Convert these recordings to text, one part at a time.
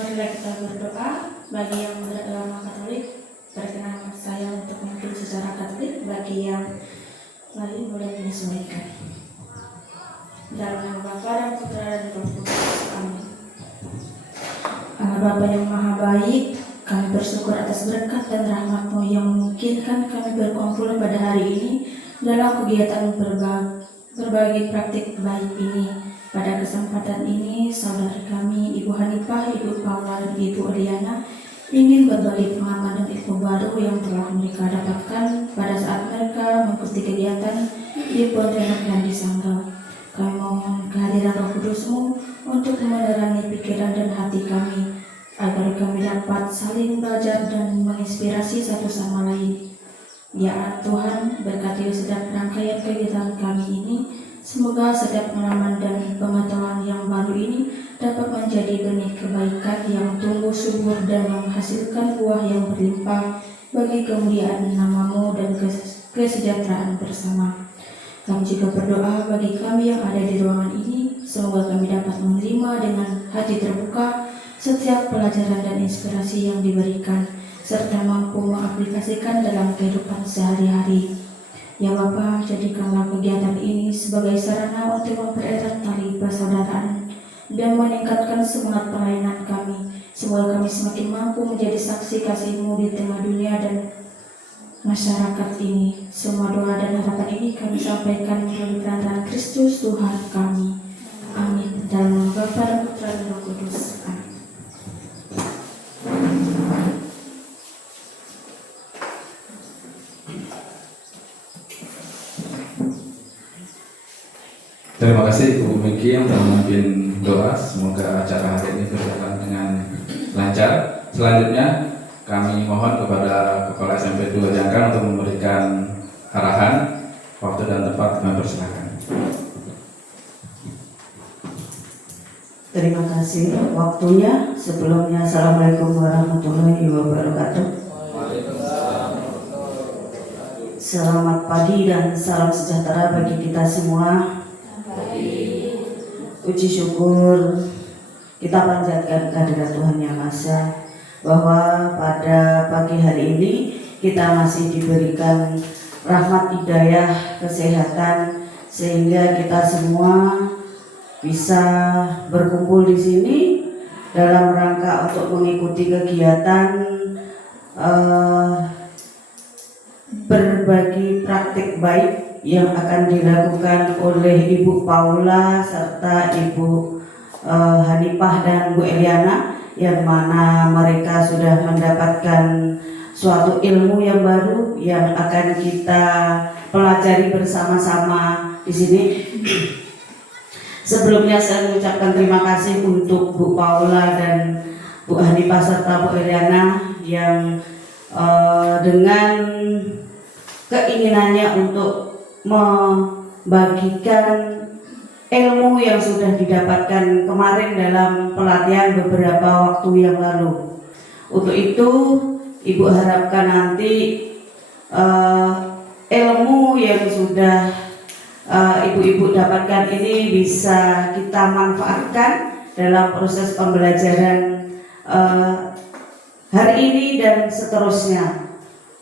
Marilah kita berdoa. Bagi yang beragama Katolik, perkenan saya untuk memimpin secara Katolik. Bagi yang lain boleh menyesuaikan. Dalam nama Bapa dan Putra dan Roh Kudus. Amin. Allah Bapa yang Maha Baik, kami bersyukur atas berkat dan rahmat-Mu yang memungkinkan kami berkumpul pada hari ini dalam kegiatan berbagi praktik baik ini. Pada kesempatan ini, saudara kami, Ibu Hanifah, Ibu Paula, dan Ibu Eliana ingin berbagi pengalaman dan ilmu baru yang telah mereka dapatkan pada saat mereka mengikuti kegiatan di Pontianak dan di Sanggau. Kami mohon kehadiran Roh Kudus-Mu untuk menerangi pikiran dan hati kami, agar kami dapat saling belajar dan menginspirasi satu sama lain. Ya Tuhan, berkati setiap rangkaian kegiatan kami ini. Semoga setiap pengalaman dan pengetahuan yang baru ini dapat menjadi benih kebaikan yang tumbuh subur dan menghasilkan buah yang berlimpah bagi kemuliaan nama-Mu dan kesejahteraan bersama. Kami juga berdoa bagi kami yang ada di ruangan ini, semoga kami dapat menerima dengan hati terbuka setiap pelajaran dan inspirasi yang diberikan, serta mampu mengaplikasikan dalam kehidupan sehari-hari. Ya Bapa, jadikanlah kegiatan ini sebagai sarana untuk mempererat tali persaudaraan dan meningkatkan semangat pelayanan kami. Semoga kami semakin mampu menjadi saksi kasih-Mu di tengah dunia dan masyarakat ini. Semua doa dan harapan ini kami sampaikan melalui perantaraan Kristus Tuhan kami. Amin. Dalam nama Bapa dan Putra dan Roh Kudus. Amin. Terima kasih Ibu Miki yang telah memimpin doa. Semoga acara hari ini berjalan dengan lancar. Selanjutnya kami mohon kepada Kepala SMP 2 Jangkar untuk memberikan arahan. Waktu dan tempat kami persilakan. Terima kasih waktunya. Sebelumnya Assalamualaikum warahmatullahi wabarakatuh. Selamat pagi dan salam sejahtera bagi kita semua. Puji syukur kita panjatkan kehadirat Tuhan Yang Maha Esa bahwa pada pagi hari ini kita masih diberikan rahmat hidayah kesehatan sehingga kita semua bisa berkumpul di sini dalam rangka untuk mengikuti kegiatan berbagi praktik baik yang akan dilakukan oleh Ibu Paula serta Ibu Hanifah dan Bu Eliana, yang mana mereka sudah mendapatkan suatu ilmu yang baru yang akan kita pelajari bersama-sama di sini. Sebelumnya saya mengucapkan terima kasih untuk Bu Paula dan Bu Hanifah serta Bu Eliana yang dengan keinginannya untuk membagikan ilmu yang sudah didapatkan kemarin dalam pelatihan beberapa waktu yang lalu. Untuk itu Ibu harapkan nanti ilmu yang sudah Ibu-ibu dapatkan ini bisa kita manfaatkan dalam proses pembelajaran hari ini dan seterusnya.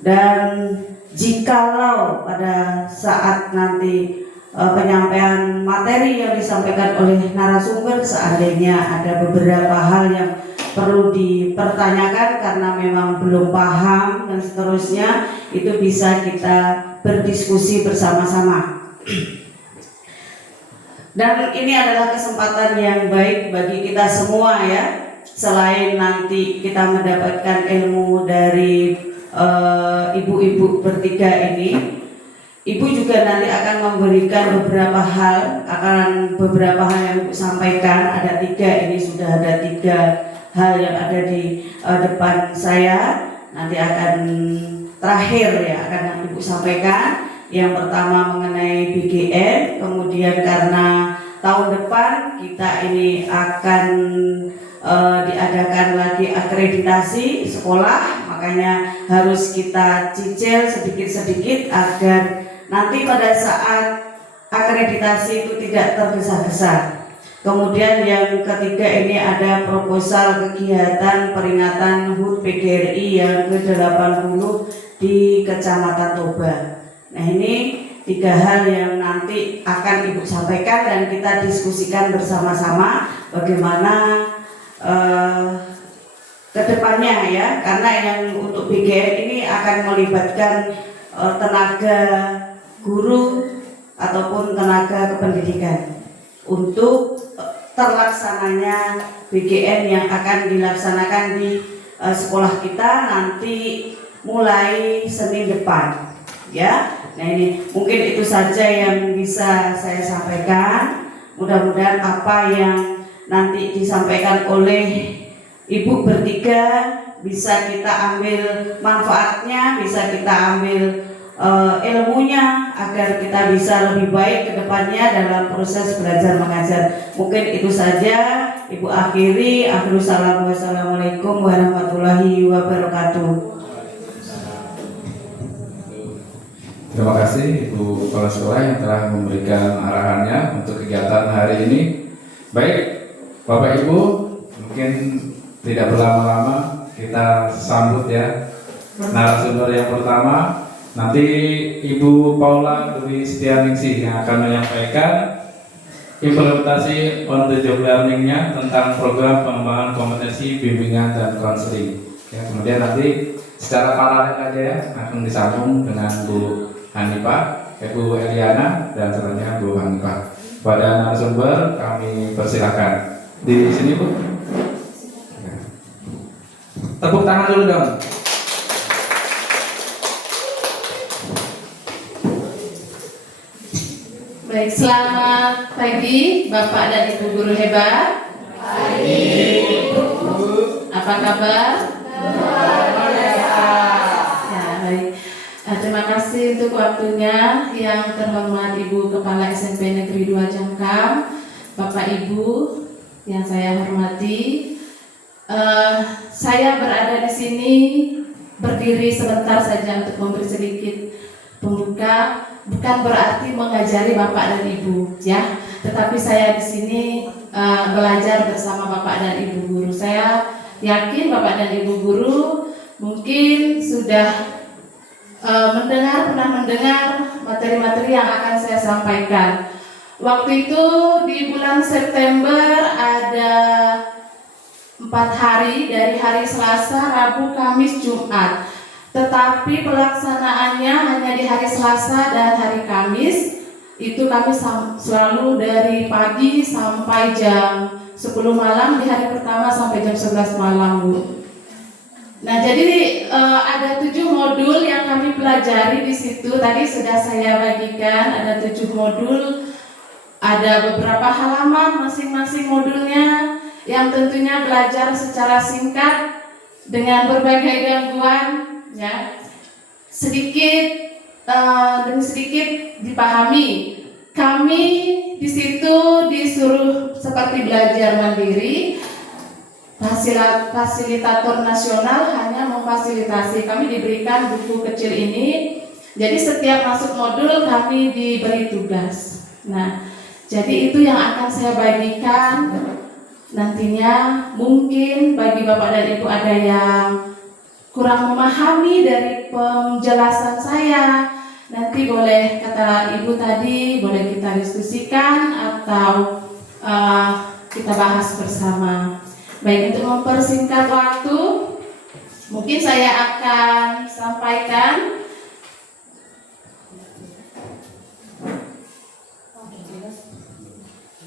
Dan jikalau pada saat nanti penyampaian materi yang disampaikan oleh narasumber seandainya ada beberapa hal yang perlu dipertanyakan karena memang belum paham dan seterusnya, itu bisa kita berdiskusi bersama-sama. Dan ini adalah kesempatan yang baik bagi kita semua ya. Selain nanti kita mendapatkan ilmu dari ibu-ibu bertiga ini, Ibu juga nanti akan memberikan beberapa hal yang Ibu sampaikan. Ada 3, ini sudah ada 3 hal yang ada di depan saya. Nanti akan terakhir ya akan Ibu sampaikan. Yang pertama mengenai BGN, kemudian karena tahun depan kita ini akan diadakan lagi akreditasi sekolah, makanya harus kita cicil sedikit-sedikit agar nanti pada saat akreditasi itu tidak tergesa-gesa. Kemudian yang ketiga ini ada proposal kegiatan peringatan HUT PGRI yang ke-80 di Kecamatan Toba. Nah, ini 3 hal yang nanti akan Ibu sampaikan dan kita diskusikan bersama-sama bagaimana kedepannya ya, karena yang untuk BGN ini akan melibatkan tenaga guru ataupun tenaga kependidikan untuk terlaksananya BGN yang akan dilaksanakan di sekolah kita nanti mulai Senin depan ya. Nah, ini mungkin itu saja yang bisa saya sampaikan. Mudah-mudahan apa yang nanti disampaikan oleh Ibu bertiga bisa kita ambil manfaatnya, bisa kita ambil ilmunya agar kita bisa lebih baik ke depannya dalam proses belajar mengajar. Mungkin itu saja Ibu akhiri. Akhirul salam. Wassalamualaikum warahmatullahi wabarakatuh. Terima kasih Ibu Kepala Sekolah yang telah memberikan arahannya untuk kegiatan hari ini. Baik, Bapak Ibu, mungkin tidak berlama-lama kita sambut ya narasumber yang pertama. Nanti Ibu Paula Dwi Setianingsih yang akan menyampaikan implementasi on the job learning-nya tentang program pengembangan kompetensi bimbingan dan konseling. Ya, kemudian nanti secara paralel aja ya akan disambung dengan Bu Hanifah, Bu Eliana, dan selanjutnya Bu Hanifah. Pada narasumber kami persilakan di sini Bu. Tepuk tangan dulu dong. Baik, selamat pagi Bapak dan Ibu guru hebat. Pagi Ibu. Apa kabar? Ya, baik. Terima kasih untuk waktunya yang terhormat Ibu Kepala SMP Negeri 2 Jangkam, Bapak Ibu yang saya hormati. Saya berada di sini berdiri sebentar saja untuk memberi sedikit pembuka. Bukan berarti mengajari Bapak dan Ibu, ya. Tetapi saya di sini belajar bersama Bapak dan Ibu guru. Saya yakin Bapak dan Ibu guru mungkin sudah pernah mendengar materi-materi yang akan saya sampaikan. Waktu itu di bulan September ada 4 hari, dari hari Selasa, Rabu, Kamis, Jumat. Tetapi pelaksanaannya hanya di hari Selasa dan hari Kamis. Itu kami selalu dari pagi sampai jam 10 malam, di hari pertama sampai jam 11 malam, Bu. Nah, jadi ada 7 modul yang kami pelajari di situ. Tadi sudah saya bagikan, ada 7 modul. Ada beberapa halaman masing-masing modulnya, yang tentunya belajar secara singkat dengan berbagai gangguan, ya, sedikit demi sedikit dipahami. Kami di situ disuruh seperti belajar mandiri. Fasilitator nasional hanya memfasilitasi. Kami diberikan buku kecil ini. Jadi setiap masuk modul kami diberi tugas. Nah, jadi itu yang akan saya bagikan. Nantinya mungkin bagi Bapak dan Ibu ada yang kurang memahami dari penjelasan saya, nanti boleh, kata Ibu tadi, boleh kita diskusikan atau kita bahas bersama. Baik, untuk mempersingkat waktu, mungkin saya akan sampaikan.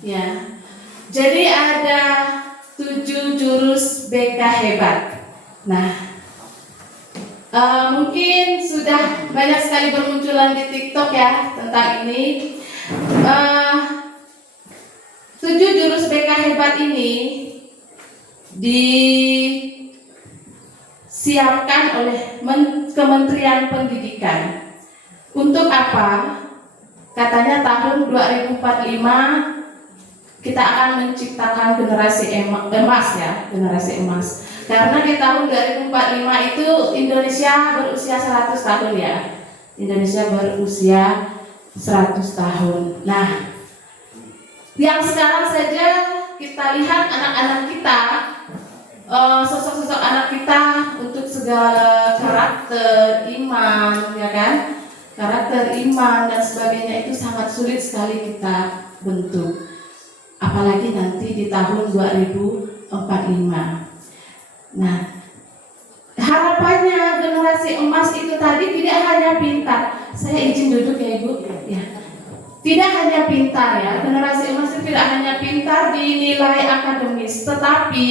Ya. Jadi ada 7 jurus BK hebat. Nah, mungkin sudah banyak sekali bermunculan di TikTok ya tentang ini. 7 jurus BK hebat ini disiapkan oleh Kementerian Pendidikan. Untuk apa? Katanya tahun 2045 kita akan menciptakan generasi emas ya, generasi emas. Karena di tahun 2045 itu Indonesia berusia 100 tahun ya. Indonesia berusia 100 tahun. Nah, Yang sekarang saja kita lihat anak-anak kita, sosok-sosok anak kita untuk segala karakter, iman, ya kan? Karakter, iman dan sebagainya itu sangat sulit sekali kita bentuk. Apalagi nanti di tahun 2045. Nah, harapannya generasi emas itu tadi tidak hanya pintar. Saya izin duduk ya Ibu. Ya. Tidak hanya pintar ya, generasi emas itu tidak hanya pintar di nilai akademis, tetapi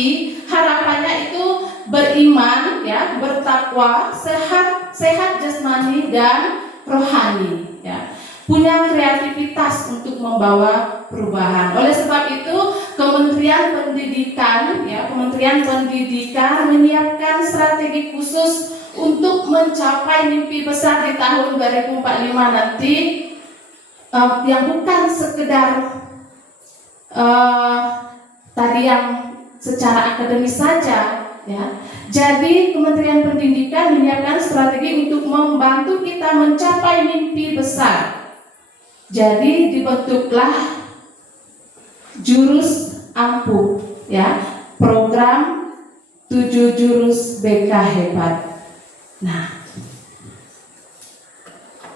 harapannya itu beriman ya, bertakwa, sehat jasmani dan rohani ya. Punya kreativitas untuk membawa perubahan. Oleh sebab itu, Kementerian Pendidikan menyiapkan strategi khusus untuk mencapai mimpi besar di tahun 2045 nanti, yang bukan sekedar tadi yang secara akademis saja ya. Jadi Kementerian Pendidikan menyiapkan strategi untuk membantu kita mencapai mimpi besar. Jadi dibentuklah jurus ampuh ya, program 7 jurus BK hebat. Nah,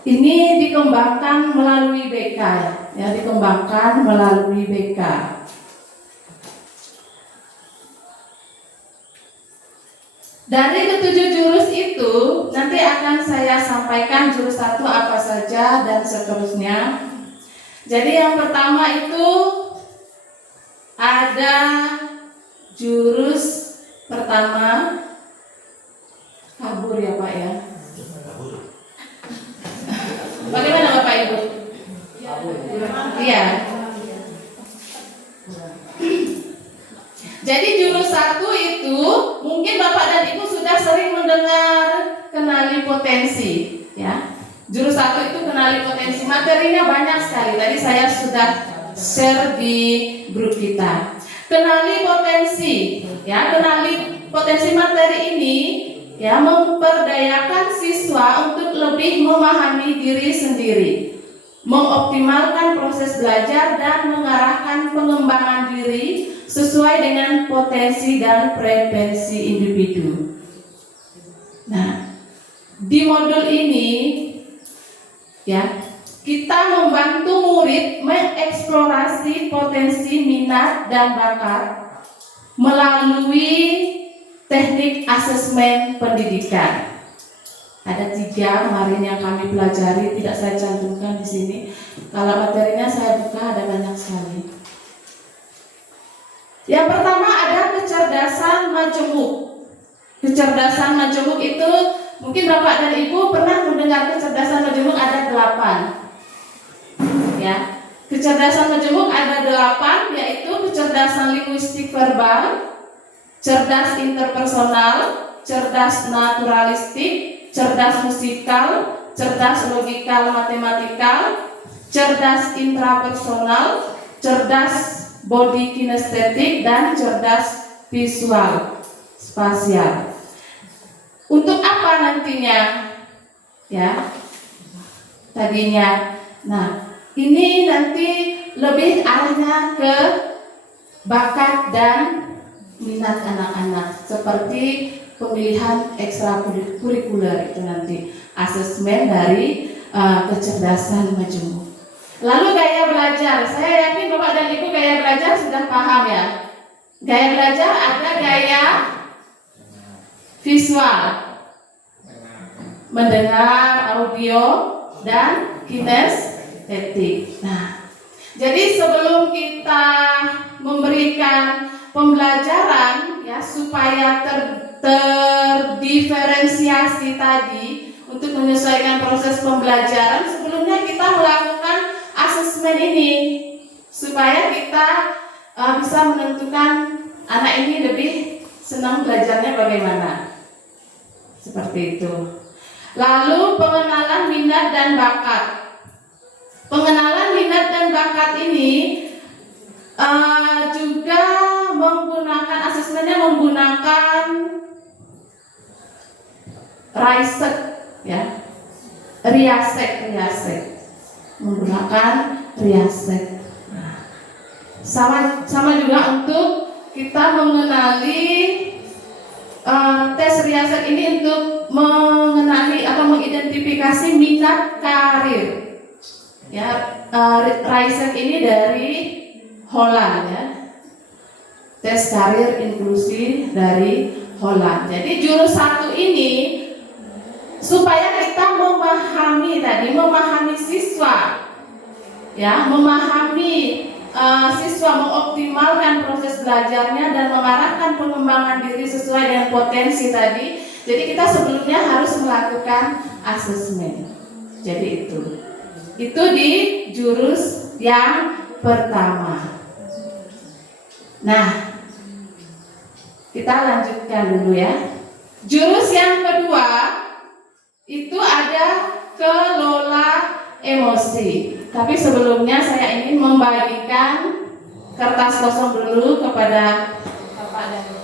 ini dikembangkan melalui BK ya, dikembangkan melalui BK. Dari ketujuh jurus itu nanti akan saya sampaikan jurus 1 apa saja dan seterusnya. Jadi yang pertama itu ada jurus pertama kabur ya Pak ya. Bagaimana Bapak Ibu? Iya. Jadi jurus 1 itu mungkin Bapak dan Ibu sudah sering mendengar kenali potensi ya. Jurus 1 itu kenali potensi, materinya banyak sekali. Tadi saya sudah share di grup kita. Kenali potensi ya, kenali potensi materi ini ya, memperdayakan siswa untuk lebih memahami diri sendiri, mengoptimalkan proses belajar dan mengarahkan pengembangan diri sesuai dengan potensi dan preferensi individu. Nah, di modul ini ya, kita membantu murid mengeksplorasi potensi minat dan bakat melalui teknik asesmen pendidikan. Ada 3 kemarin yang kami pelajari, tidak saya cantumkan di sini. Kalau materinya saya buka ada banyak sekali. Yang pertama ada kecerdasan majemuk. Kecerdasan majemuk itu mungkin Bapak dan Ibu pernah mendengar kecerdasan majemuk ada 8. Ya. Kecerdasan majemuk ada 8, yaitu kecerdasan linguistik verbal, cerdas interpersonal, cerdas naturalistik, cerdas musikal, cerdas logikal matematikal, cerdas intrapersonal, cerdas body kinestetik, dan cerdas visual spasial. Untuk apa nantinya? Ya. Tadinya. Nah, ini nanti lebih arahnya ke bakat dan minat anak-anak, seperti pemilihan ekstrakurikuler itu nanti, asesmen dari kecerdasan majemuk. Lalu gaya belajar, saya yakin Bapak dan Ibu gaya belajar sudah paham ya. Gaya belajar ada gaya visual, mendengar, audio, dan kinestetik. Nah, jadi sebelum kita memberikan pembelajaran ya, supaya terdiferensiasi tadi untuk menyesuaikan proses pembelajaran, sebelumnya kita melakukan asesmen ini supaya kita bisa menentukan anak ini lebih senang belajarnya bagaimana. Seperti itu. Lalu pengenalan minat dan bakat. Pengenalan minat dan bakat ini juga menggunakan asesmennya menggunakan riset ya, riasek menggunakan riasek. sama juga untuk kita mengenali tes riasan ini untuk mengenali atau mengidentifikasi minat karir. Ya, riasan ini dari Holland ya. Tes karir inklusi dari Holland. Jadi jurus 1 ini supaya kita memahami siswa, ya, memahami siswa mengoptimalkan proses belajarnya dan mengarahkan pengembangan diri sesuai dengan potensi tadi. Jadi kita sebelumnya harus melakukan asesmen. Jadi itu di jurus yang pertama. Nah, kita lanjutkan dulu ya. Jurus yang kedua itu ada kelola emosi. Tapi sebelumnya saya ingin membagikan kertas kosong dulu kepada Bapak dan Ibu.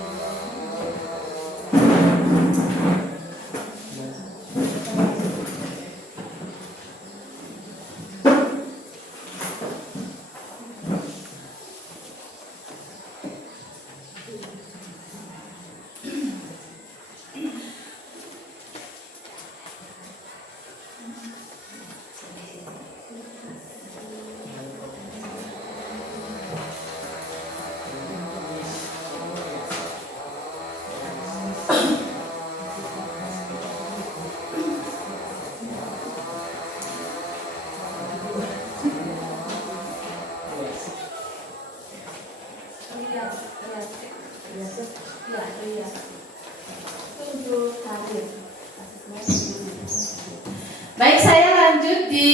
Baik, saya lanjut di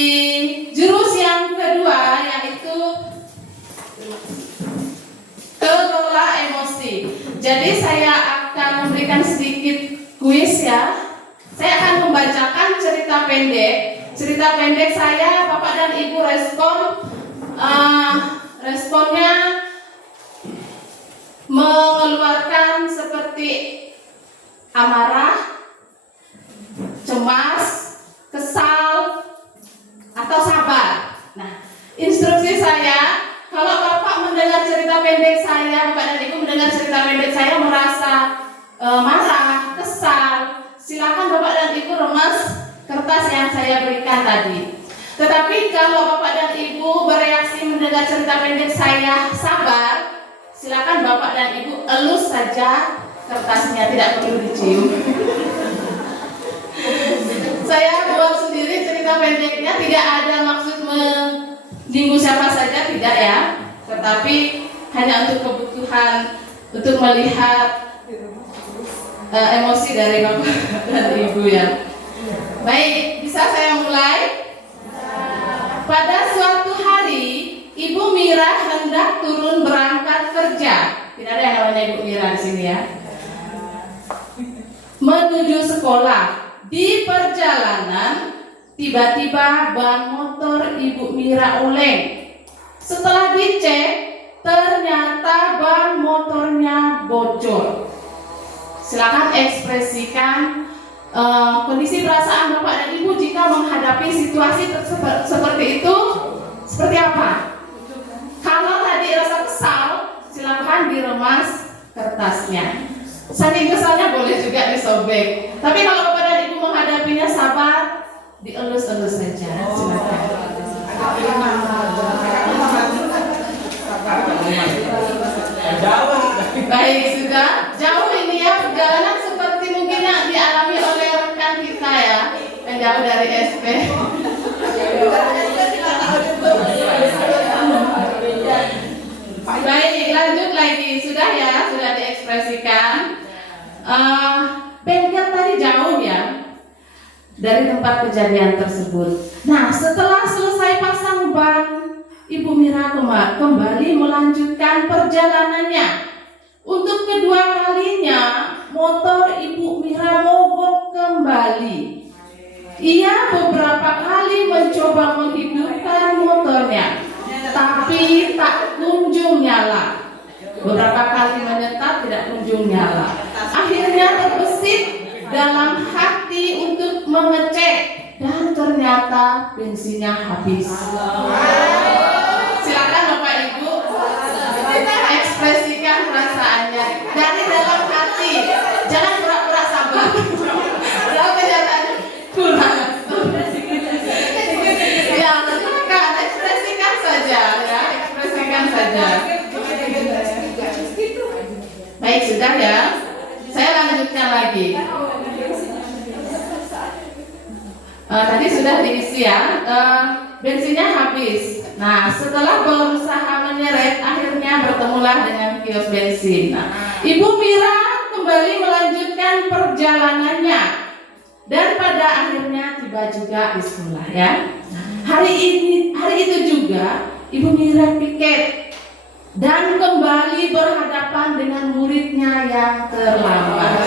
jurus yang kedua, yaitu kelola emosi. Jadi saya akan memberikan sedikit kuis ya. Saya akan membacakan cerita pendek. Cerita pendek saya, Bapak dan Ibu responnya mengeluarkan seperti amarah, cemas, kesal, atau sabar. Nah, instruksi saya, kalau Bapak mendengar cerita pendek saya, Bapak dan Ibu mendengar cerita pendek saya merasa marah, kesal, silakan Bapak dan Ibu remas kertas yang saya berikan tadi. Tetapi kalau Bapak dan Ibu bereaksi mendengar cerita pendek saya sabar, silakan Bapak dan Ibu elus saja kertasnya, tidak perlu dicium. Saya buat sendiri cerita pendeknya, tidak ada maksud menyinggung siapa saja, tidak ya. Tetapi hanya untuk kebutuhan, untuk melihat emosi dari Bapak dan Ibu ya. Baik, bisa saya mulai? Pada suatu hari, Ibu Mira hendak turun berangkat kerja. Tidak ada yang namanya Ibu Mira di sini ya. Menuju sekolah. Di perjalanan, tiba-tiba ban motor Ibu Mira oleng. Setelah dicek, ternyata ban motornya bocor. Silakan ekspresikan kondisi perasaan Bapak dan Ibu jika menghadapi situasi seperti itu. Seperti apa? Kalau tadi rasa kesal, silakan diremas kertasnya. Saking kesalnya boleh juga disobek. Tapi kalau Bapak dan Ibu menghadapinya sabar, dielus-elus saja. Silakan. Baik, sudah jauh ini ya perjalanan seperti mungkin yang dialami oleh rekan kita ya, yang jauh dari SP. Baik, lanjut lagi. Sudah ya, sudah diekspresikan. Bengkel tadi jauh ya dari tempat kejadian tersebut. Nah, setelah selesai pasang ban, Ibu Mira kembali melanjutkan perjalanannya. Untuk kedua kalinya, motor Ibu Mira mogok kembali. Ia beberapa kali mencoba menghidupkan motornya, tapi tak kunjung nyala. Beberapa kali menyetat, tidak kunjung nyala. Akhirnya terbesit dalam hati untuk mengecek, dan ternyata bensinnya habis. Silakan Bapak Ibu ya. Baik, sudah ya. Saya lanjutkan lagi. Tadi sudah diisi ya. Bensinnya habis. Nah, setelah berusaha menyeret, akhirnya bertemulah dengan kios bensin. Nah, Ibu Mira kembali melanjutkan perjalanannya dan pada akhirnya tiba juga di sekolah ya. Hari itu juga Ibu Mira piket dan kembali berhadapan dengan muridnya yang terlambat.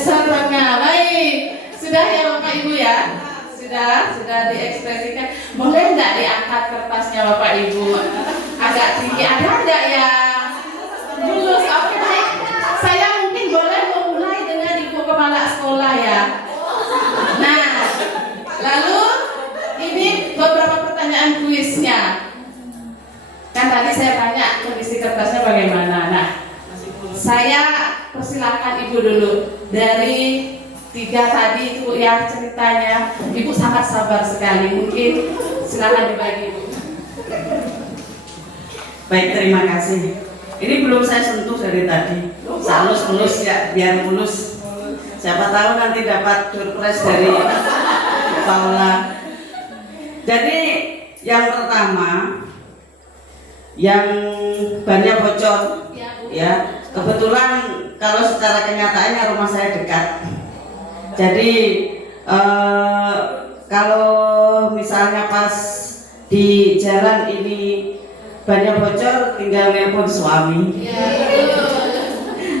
Setengah, baik. Sudah ya Bapak Ibu ya? Sudah diekspresikan. Boleh nggak diangkat kertasnya Bapak Ibu? Agak tinggi, ada nggak ya? Lulus, oke baik. Saya mungkin boleh memulai dengan Ibu Kepala Sekolah ya. Nah, lalu ini beberapa pertanyaan kuisnya. Kan tadi saya tanya kondisi kertasnya bagaimana. Nah, saya persilakan Ibu dulu. Dari 3 tadi itu ya ceritanya, Ibu sangat sabar sekali. Mungkin silakan dibagi Ibu. Baik, terima kasih. Ini belum saya sentuh dari tadi. Saya mulus ya, biar mulus. Siapa tahu nanti dapat surprise dari Paula. Jadi yang pertama, yang bannya bocor, ya kebetulan kalau secara kenyataannya rumah saya dekat. Jadi kalau misalnya pas di jalan ini bannya bocor, tinggal nelpon suami,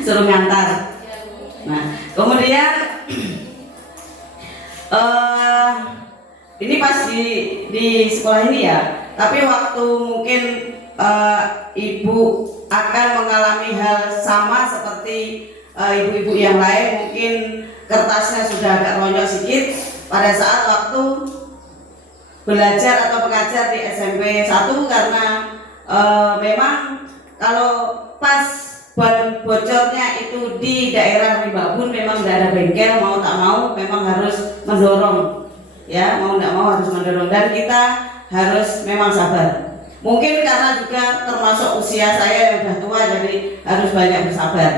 suruh ngantar. Nah, kemudian ini pas di sekolah ini ya. Tapi waktu mungkin Ibu akan mengalami hal sama seperti ibu-ibu yang lain, mungkin kertasnya sudah agak ronyo sedikit pada saat waktu belajar atau mengajar di SMP 1 karena memang kalau pas bocornya itu di daerah Ribabun memang tidak ada bengkel, mau tak mau memang harus mendorong ya, mau tidak mau harus mendorong dan kita harus memang sabar. Mungkin karena juga termasuk usia saya yang sudah tua jadi harus banyak bersabar.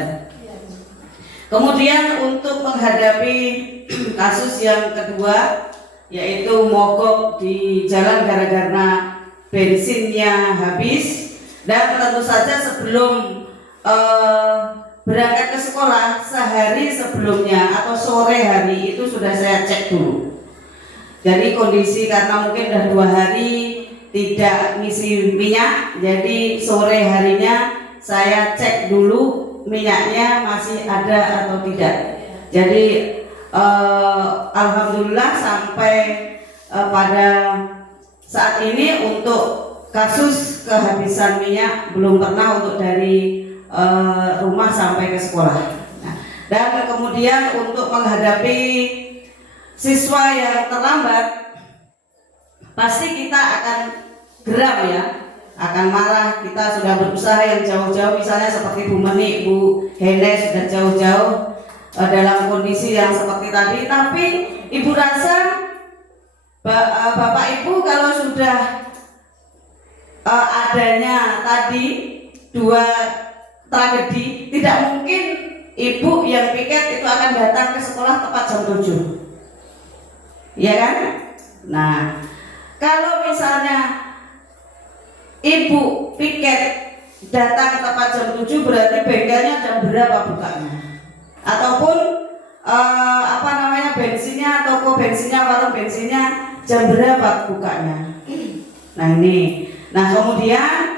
Kemudian untuk menghadapi kasus yang kedua yaitu mogok di jalan gara-gara bensinnya habis dan tentu saja sebelum berangkat ke sekolah sehari sebelumnya atau sore hari itu sudah saya cek dulu. Jadi kondisi karena mungkin sudah 2 hari tidak ngisi minyak, jadi sore harinya saya cek dulu minyaknya masih ada atau tidak. Jadi alhamdulillah sampai pada saat ini untuk kasus kehabisan minyak belum pernah untuk dari rumah sampai ke sekolah. Nah, dan kemudian untuk menghadapi siswa yang terlambat, pasti kita akan geram ya, akan marah. Kita sudah berusaha yang jauh-jauh, misalnya seperti Bu Meni, Bu Hene sudah jauh-jauh dalam kondisi yang seperti tadi. Tapi Ibu rasa Bapak Ibu kalau sudah adanya tadi 2 tragedi, tidak mungkin Ibu yang piket itu akan datang ke sekolah tepat jam 7, ya kan? Nah, kalau misalnya Ibu piket datang tepat jam 7 berarti bengkelnya jam berapa bukanya? Ataupun bensinnya, toko bensinnya, warung bensinnya jam berapa bukanya? Nah ini. Nah kemudian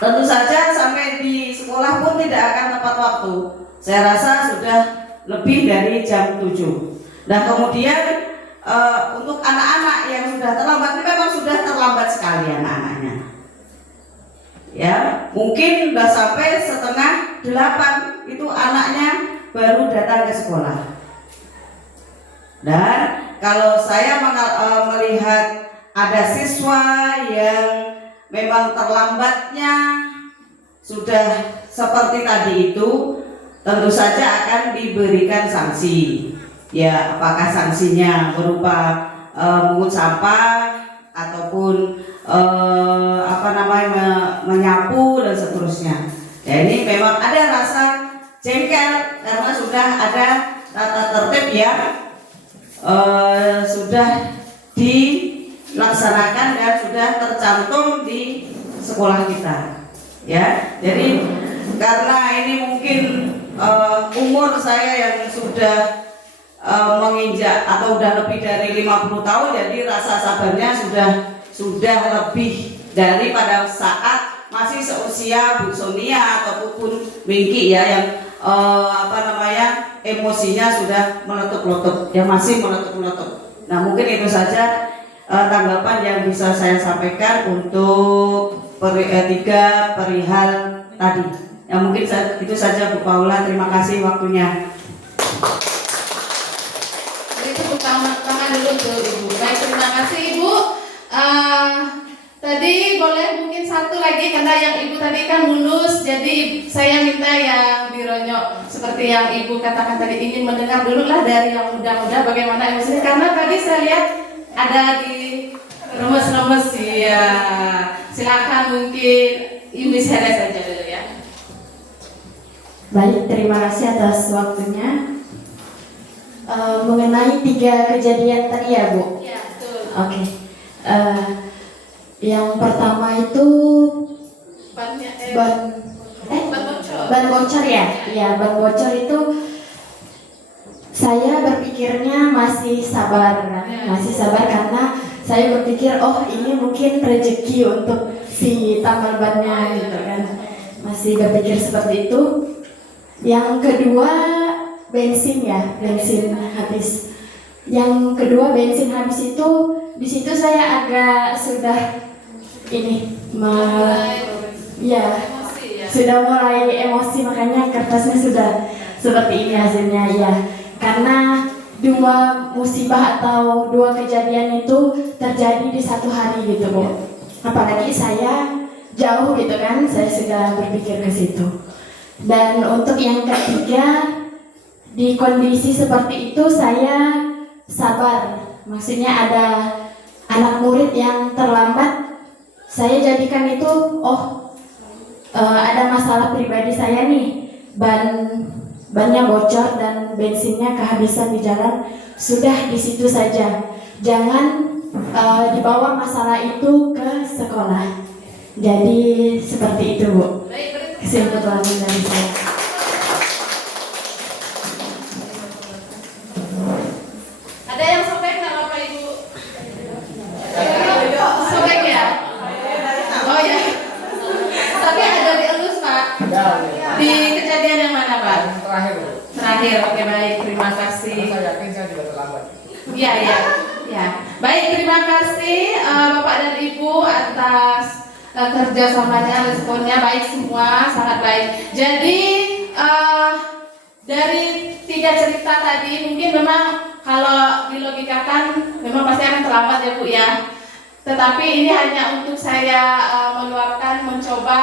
tentu saja sampai di sekolah pun tidak akan tepat waktu. Saya rasa sudah lebih dari jam 7. Nah kemudian untuk anak-anak yang sudah terlambat, ini memang sudah terlambat sekali anak-anaknya. Ya, mungkin sudah sampai 7:30 itu anaknya baru datang ke sekolah. Dan kalau saya melihat ada siswa yang memang terlambatnya sudah seperti tadi itu, tentu saja akan diberikan sanksi. Ya, apakah sanksinya berupa mengut sampah ataupun menyapu dan seterusnya. Ya, ini memang ada rasa jengkel karena sudah ada tata tertib yang sudah dilaksanakan dan sudah tercantum di sekolah kita. Ya, jadi karena ini mungkin umur saya yang sudah menginjak atau udah lebih dari 50 tahun, jadi rasa sabarnya sudah lebih dari pada saat masih seusia Bu Sonia ataupun Mingki ya, yang emosinya sudah meletup-letup, yang masih meletup-letup. Nah, mungkin itu saja tanggapan yang bisa saya sampaikan untuk tiga perihal tadi. Ya, mungkin itu saja Bu Paula, terima kasih waktunya. Itu tangan dulu untuk Ibu. Baik, terima kasih Ibu. Tadi boleh mungkin satu lagi, karena yang Ibu tadi kan mulus, jadi saya minta yang dironyok seperti yang Ibu katakan tadi, ingin mendengar dulu lah dari yang muda-muda bagaimana emosinya, karena tadi saya lihat ada di remes-remes ya. Silakan mungkin Ibu share saja dulu ya. Baik, terima kasih atas waktunya. Mengenai 3 kejadian tadi ya Bu. Ya, betul. Oke. Yang pertama itu Ban bocor. ban bocor ya. Iya, ban bocor itu saya berpikirnya masih sabar karena saya berpikir oh ini mungkin rezeki untuk si tambal bannya gitu kan. Masih berpikir seperti itu. Yang kedua bensin habis. Yang kedua bensin habis itu, di situ saya agak sudah sudah mulai emosi, makanya kertasnya sudah seperti ini hasilnya ya. Karena 2 musibah atau 2 kejadian itu terjadi di satu hari gitu Bu. Apalagi saya jauh gitu kan, saya sudah berpikir ke situ. Dan untuk yang ketiga, di kondisi seperti itu saya sabar. Maksudnya ada anak murid yang terlambat, saya jadikan itu ada masalah pribadi saya nih, bannya bocor dan bensinnya kehabisan di jalan, sudah di situ saja. Jangan dibawa masalah itu ke sekolah. Jadi seperti itu Bu. Kesimpulan dari saya. Ada yang sobek nggak Bapak Ibu? Sobek ya? Oh ya. Tapi ada dielus Pak. Di kejadian yang mana Pak? Terakhir. Oke, baik. Terima kasih. Saya yakin saya juga terlambat. Ya. Baik, terima kasih Bapak dan Ibu atas kerjasamanya, responnya baik semua, sangat baik. Jadi dari 3 cerita tadi mungkin memang kalau dilogikakan memang pasti akan terlambat ya Bu ya. Tetapi ini hanya untuk saya meluapkan, mencoba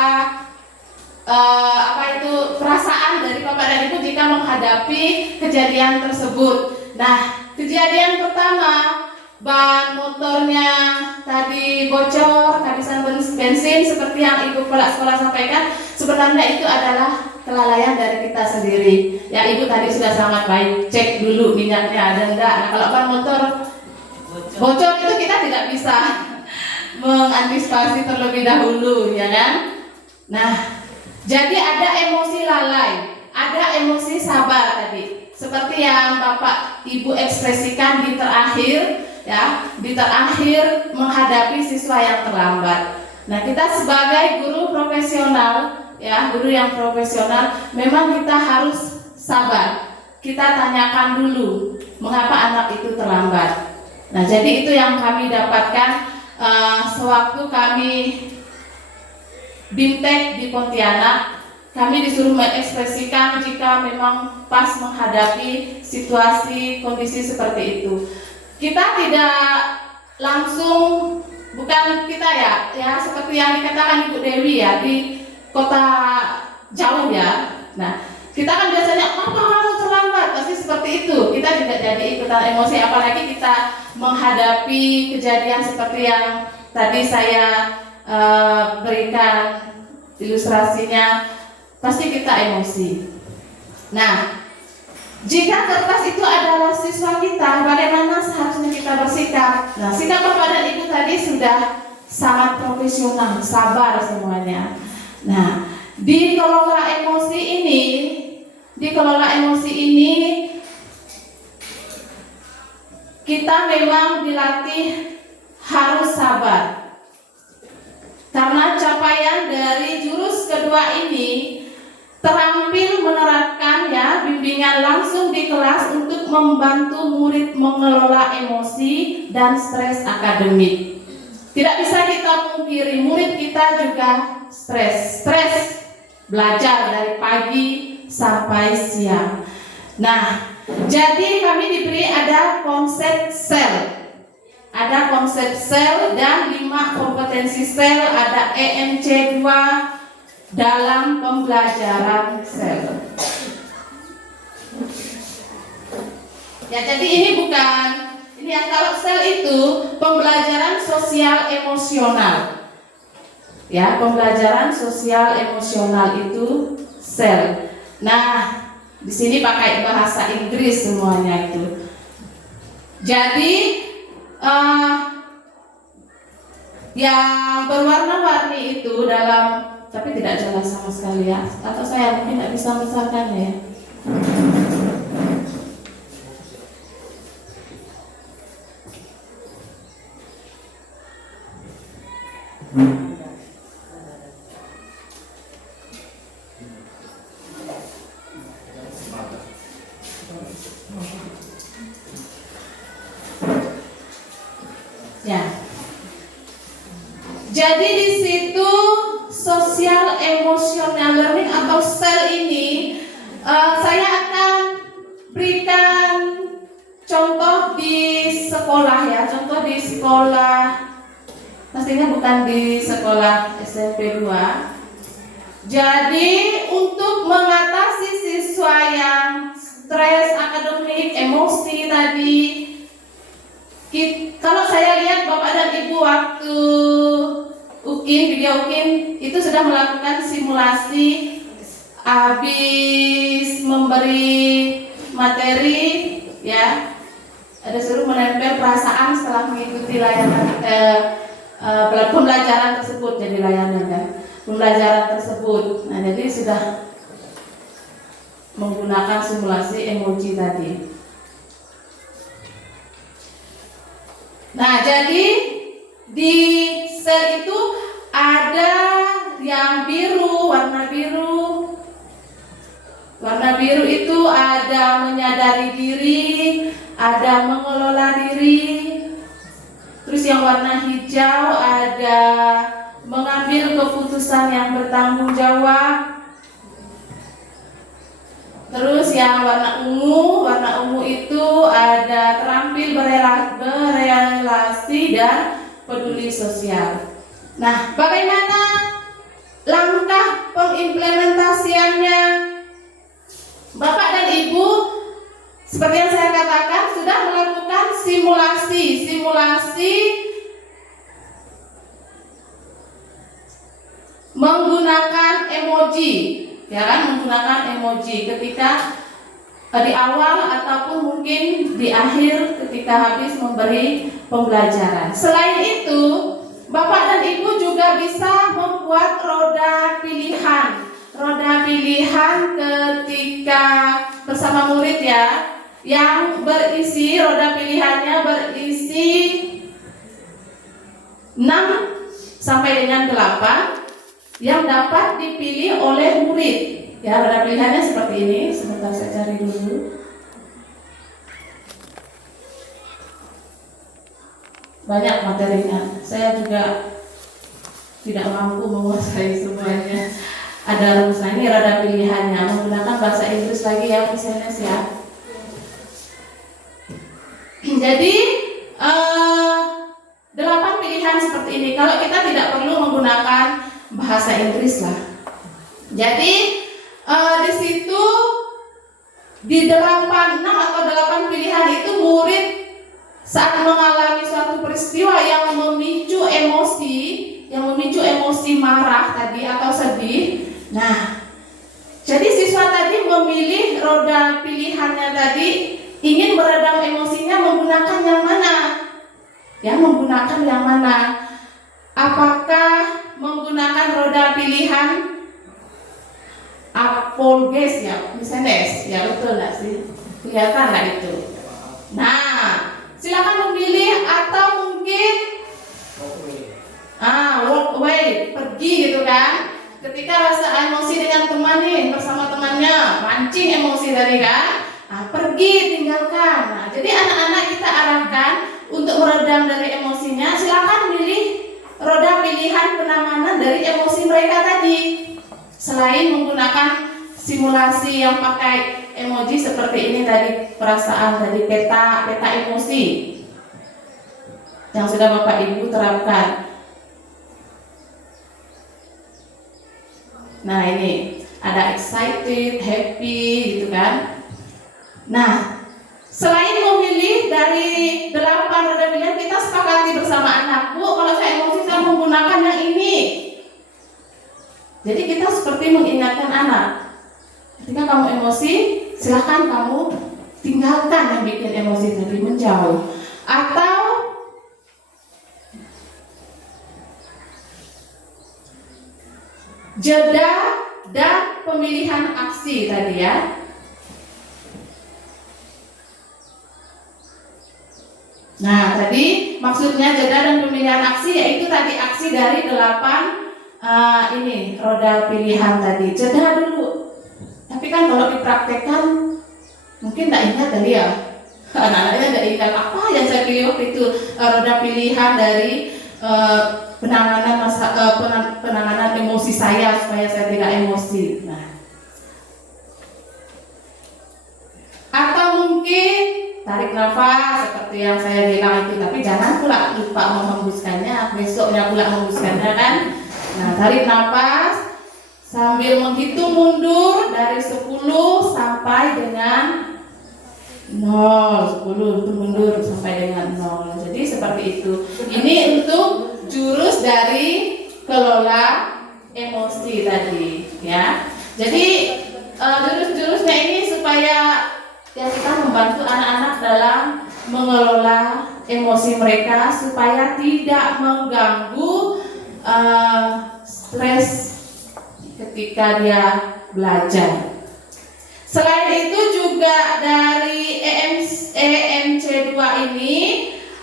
perasaan dari Bapak dan Ibu jika menghadapi kejadian tersebut. Nah, kejadian pertama, ban motornya tadi bocor, kehabisan bensin seperti yang Ibu kepala sekolah sampaikan, sebenarnya itu adalah kelalaian dari kita sendiri. Ya, Ibu tadi sudah sangat baik, cek dulu minyaknya ada enggak. Nah, kalau ban motor bocor itu kita tidak bisa mengantisipasi terlebih dahulu, ya kan? Nah, jadi ada emosi lalai, ada emosi sabar tadi. Seperti yang Bapak Ibu ekspresikan di terakhir, ya, di terakhir menghadapi siswa yang terlambat. Nah, kita sebagai guru profesional, ya, guru yang profesional, memang kita harus sabar. Kita tanyakan dulu mengapa anak itu terlambat. Nah, jadi itu yang kami dapatkan sewaktu kami BIMTEK di Pontianak. Kami disuruh mengekspresikan jika memang pas menghadapi situasi kondisi seperti itu. Kita tidak langsung, bukan kita ya seperti yang dikatakan Ibu Dewi ya, di kota jauh ya. Nah, Kita kan biasanya, apa kamu terlambat? Pasti seperti itu. Kita juga jadi ikutan emosi, apalagi kita menghadapi kejadian seperti yang tadi saya berikan ilustrasinya, pasti kita emosi. Nah, jika kertas itu adalah siswa kita, bagaimana seharusnya kita bersikap? Nah, sikap Bapak dan Ibu tadi sudah sangat profesional, sabar semuanya. Nah, dikelola emosi ini kita memang dilatih harus sabar. Karena capaian dari jurus kedua ini terampil menerapkan bimbingan langsung di kelas untuk membantu murid mengelola emosi dan stres akademik. Tidak bisa kita pungkiri, murid kita juga stres belajar dari pagi sampai siang. Nah, jadi kami diberi ada konsep sel. Ada konsep sel dan 5 kompetensi sel, ada EMC 2 dalam pembelajaran sel. Ya, jadi ini kalau sel itu pembelajaran sosial emosional. Ya, pembelajaran sosial emosional itu sel. Nah, di sini pakai bahasa Inggris semuanya itu. Jadi yang berwarna-warni itu dalam, tapi tidak jelas sama sekali ya, atau saya mungkin tidak bisa membesarkannya ya. Ya. Jadi di situ social emotional learning atau sel ini saya akan berikan contoh di sekolah ya, contoh di sekolah, pastinya bukan di sekolah SMP 2. Jadi untuk mengatasi siswa yang stres akademik, emosi tadi, kalau saya lihat Bapak dan Ibu waktu video UKIN itu sudah melakukan simulasi habis memberi materi ya, ada suruh menempel perasaan setelah mengikuti layanan pembelajaran tersebut, jadi layanan kan pembelajaran tersebut. Nah, jadi sudah menggunakan simulasi emoji tadi. Nah, jadi di sel itu ada yang biru, warna biru. Warna biru itu ada menyadari diri, ada mengelola diri. Terus yang warna hijau ada mengambil keputusan yang bertanggung jawab. Terus yang warna ungu itu ada terampil berelasi dan peduli sosial. Nah, bagaimana langkah pengimplementasiannya? Bapak dan Ibu, seperti yang saya katakan, sudah melakukan simulasi menggunakan emoji. Ya kan, menggunakan emoji ketika di awal ataupun mungkin di akhir ketika habis memberi pembelajaran. Selain itu, Bapak dan Ibu juga bisa membuat roda pilihan ketika bersama murid ya, yang berisi, roda pilihannya berisi 6 sampai dengan 8 yang dapat dipilih oleh murid. Ya, roda pilihannya seperti ini. Sebentar saya cari dulu. Banyak materinya. Saya juga tidak mampu menguasai semuanya. Ada rumusnya, ini roda pilihannya. Menggunakan bahasa Inggris lagi ya, misalnya ya. Jadi 8 pilihan seperti ini. Kalau kita tidak perlu menggunakan bahasa Inggris lah. Jadi Di situ di 8, 6 atau 8 pilihan itu murid saat mengalami suatu peristiwa yang memicu emosi marah tadi atau sedih. Nah, jadi siswa tadi memilih roda pilihannya tadi ingin meredam emosinya menggunakan yang mana? Ya, menggunakan yang mana? Apakah menggunakan roda pilihan apolges ya, misalnya ya, betul nggak sih? Kelihatan nggak itu? Nah, silakan memilih, atau mungkin walk away, pergi gitu kan? Ketika rasa emosi dengan teman nih, bersama temannya, mancing emosi tadi kan? Pergi, tinggalkan. Nah, jadi anak-anak kita arahkan untuk meredam dari emosinya, silakan pilih roda pilihan penanganan dari emosi mereka tadi. Selain menggunakan simulasi yang pakai emoji seperti ini tadi, perasaan dari peta emosi yang sudah Bapak Ibu terapkan. Nah, ini ada excited, happy gitu kan. Nah, selain memilih dari 8 roda pilihan, kita sepakati bersama anak, Bu, kalau saya emosi saya menggunakan yang ini. Jadi kita seperti mengingatkan anak, ketika kamu emosi, silahkan kamu tinggalkan yang bikin emosi tadi, menjauh. Atau jeda dan pemilihan aksi tadi ya. Nah, tadi maksudnya jeda dan pemilihan aksi, yaitu tadi aksi dari 8 ini roda pilihan tadi. Jeda dulu. Tapi kan kalau dipraktekkan mungkin tidak ingat tadi ya. Anak-anaknya tidak ingat apa yang saya pilih waktu itu, roda pilihan dari penanganan emosi saya supaya saya tidak emosi. Nah, atau mungkin tarik nafas seperti yang saya bilang itu, tapi jangan pula lupa menghembuskannya, besoknya pula menghembuskannya kan. Nah, tarik nafas sambil menghitung mundur dari 10 sampai dengan 0. 10 itu mundur sampai dengan 0. Jadi seperti itu. Ini untuk jurus dari kelola emosi tadi ya. Jadi jurus-jurusnya ini supaya ya kita membantu anak-anak dalam mengelola emosi mereka supaya tidak mengganggu stres ketika dia belajar. Selain itu juga dari EMC2 ini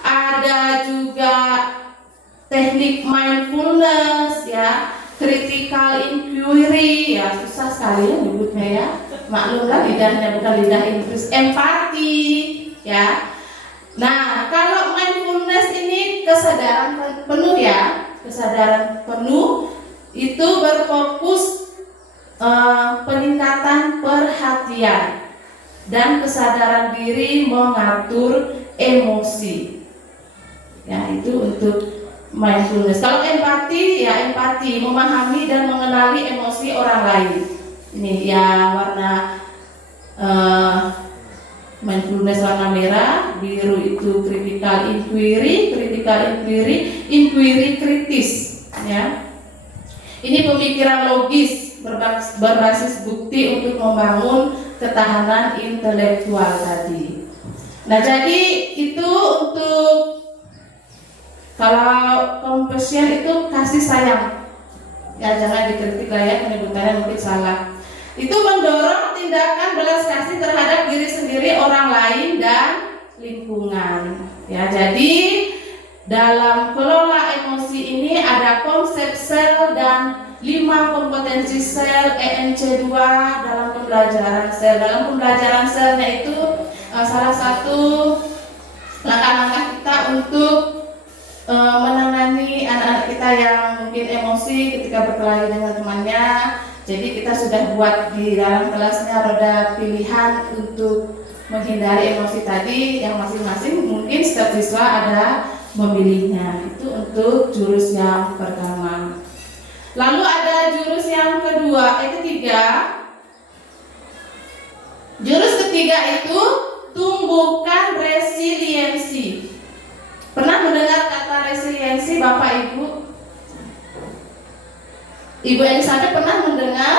ada juga teknik mindfulness ya, critical inquiry ya, susah sekali ya nyebutnya ya. Maklumlah lidahnya bukan lidah Inggris. Empati ya. Nah, kalau mindfulness ini kesadaran penuh ya, kesadaran penuh itu berfokus peningkatan perhatian dan kesadaran diri mengatur emosi. Ya, itu untuk mindfulness. Kalau empati ya, empati memahami dan mengenali emosi orang lain. Ini yang warna mindfulness warna merah, biru itu critical inquiry kritis ya. Ini pemikiran logis berbasis bukti untuk membangun ketahanan intelektual tadi. Nah, jadi itu untuk kalau compassion itu kasih sayang. Ya, jangan dikritik lah ya, penyebutannya mungkin salah. Itu mendorong tindakan belas kasih terhadap diri sendiri, orang lain dan lingkungan. Ya, jadi dalam kelola emosi ini ada konsep sel dan 5 kompetensi sel EMC2 dalam pembelajaran sel. Dalam pembelajaran selnya itu salah satu langkah-langkah kita untuk menangani anak-anak kita yang mungkin emosi ketika berkelahi dengan temannya. Jadi kita sudah buat di dalam kelasnya roda pilihan untuk menghindari emosi tadi, yang masing-masing mungkin setiap siswa ada memilihnya. Itu untuk jurus yang pertama. Lalu ada jurus yang ketiga, Jurus ketiga itu tumbuhkan resiliensi. Pernah mendengar kata resiliensi Bapak Ibu? Ibu Elizabeth pernah mendengar?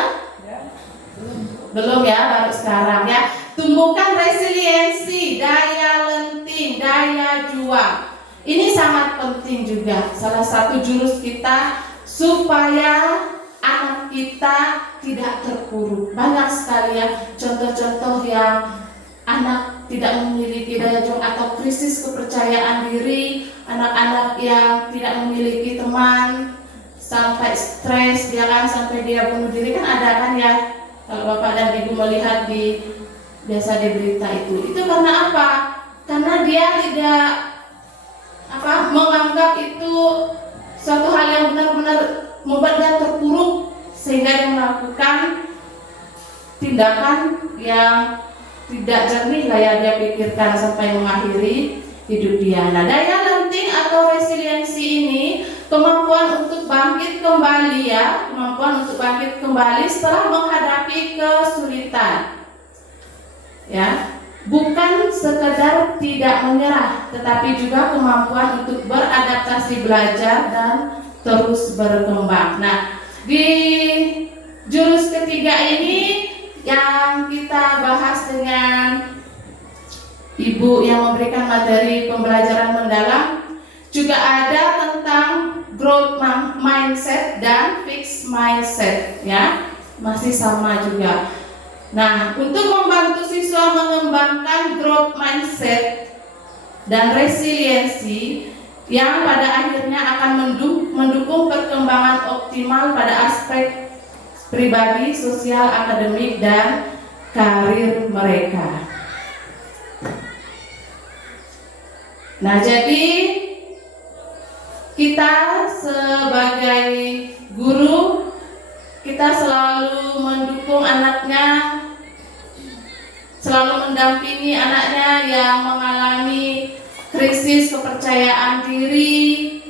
Belum ya, baru sekarang ya. Tumbuhkan resiliensi, daya lenting, daya juang. Ini sangat penting juga. Salah satu jurus kita supaya anak kita tidak terpuruk. Banyak sekali ya contoh-contoh yang anak tidak memiliki daya juang atau krisis kepercayaan diri, anak-anak yang tidak memiliki teman sampai stres, dia kan sampai dia bunuh diri, kan ada kan ya, kalau Bapak dan Ibu melihat di biasa di berita itu karena apa? Karena dia tidak menganggap itu suatu hal yang benar-benar membuat dia terpuruk sehingga dia melakukan tindakan yang tidak jernih lah ya dia pikirkan sampai mengakhiri hidup dia. Nah, daya lenting atau resiliensi ini kemampuan untuk bangkit kembali ya, kemampuan untuk bangkit kembali setelah menghadapi kesulitan. Ya, bukan sekedar tidak menyerah, tetapi juga kemampuan untuk beradaptasi, belajar dan terus berkembang. Nah, di jurus ketiga ini yang kita bahas dengan Ibu yang memberikan materi pembelajaran mendalam, juga ada tentang growth mindset dan fixed mindset ya, masih sama juga. Nah, untuk membantu siswa mengembangkan growth mindset dan resiliensi yang pada akhirnya akan mendukung perkembangan optimal pada aspek pribadi, sosial, akademik, dan karir mereka. Nah, jadi kita sebagai guru, kita selalu mendukung anaknya, selalu mendampingi anaknya yang mengalami krisis kepercayaan diri.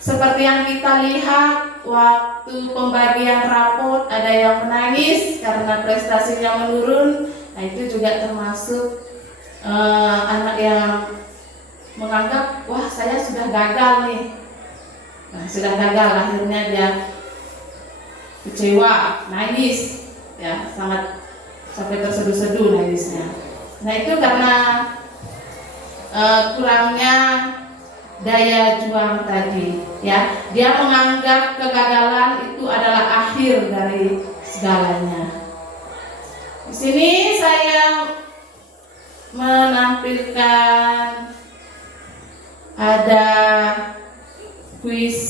Seperti yang kita lihat waktu pembagian raport, ada yang menangis karena prestasinya menurun. Nah, itu juga termasuk anak yang menganggap, wah saya sudah gagal nih. Nah, sudah gagal, akhirnya dia kecewa, nangis, ya sangat sampai terseduh-seduh nangisnya. Nah, itu karena kurangnya daya juang tadi, ya. Dia menganggap kegagalan itu adalah akhir dari segalanya. Di sini saya menampilkan ada kuis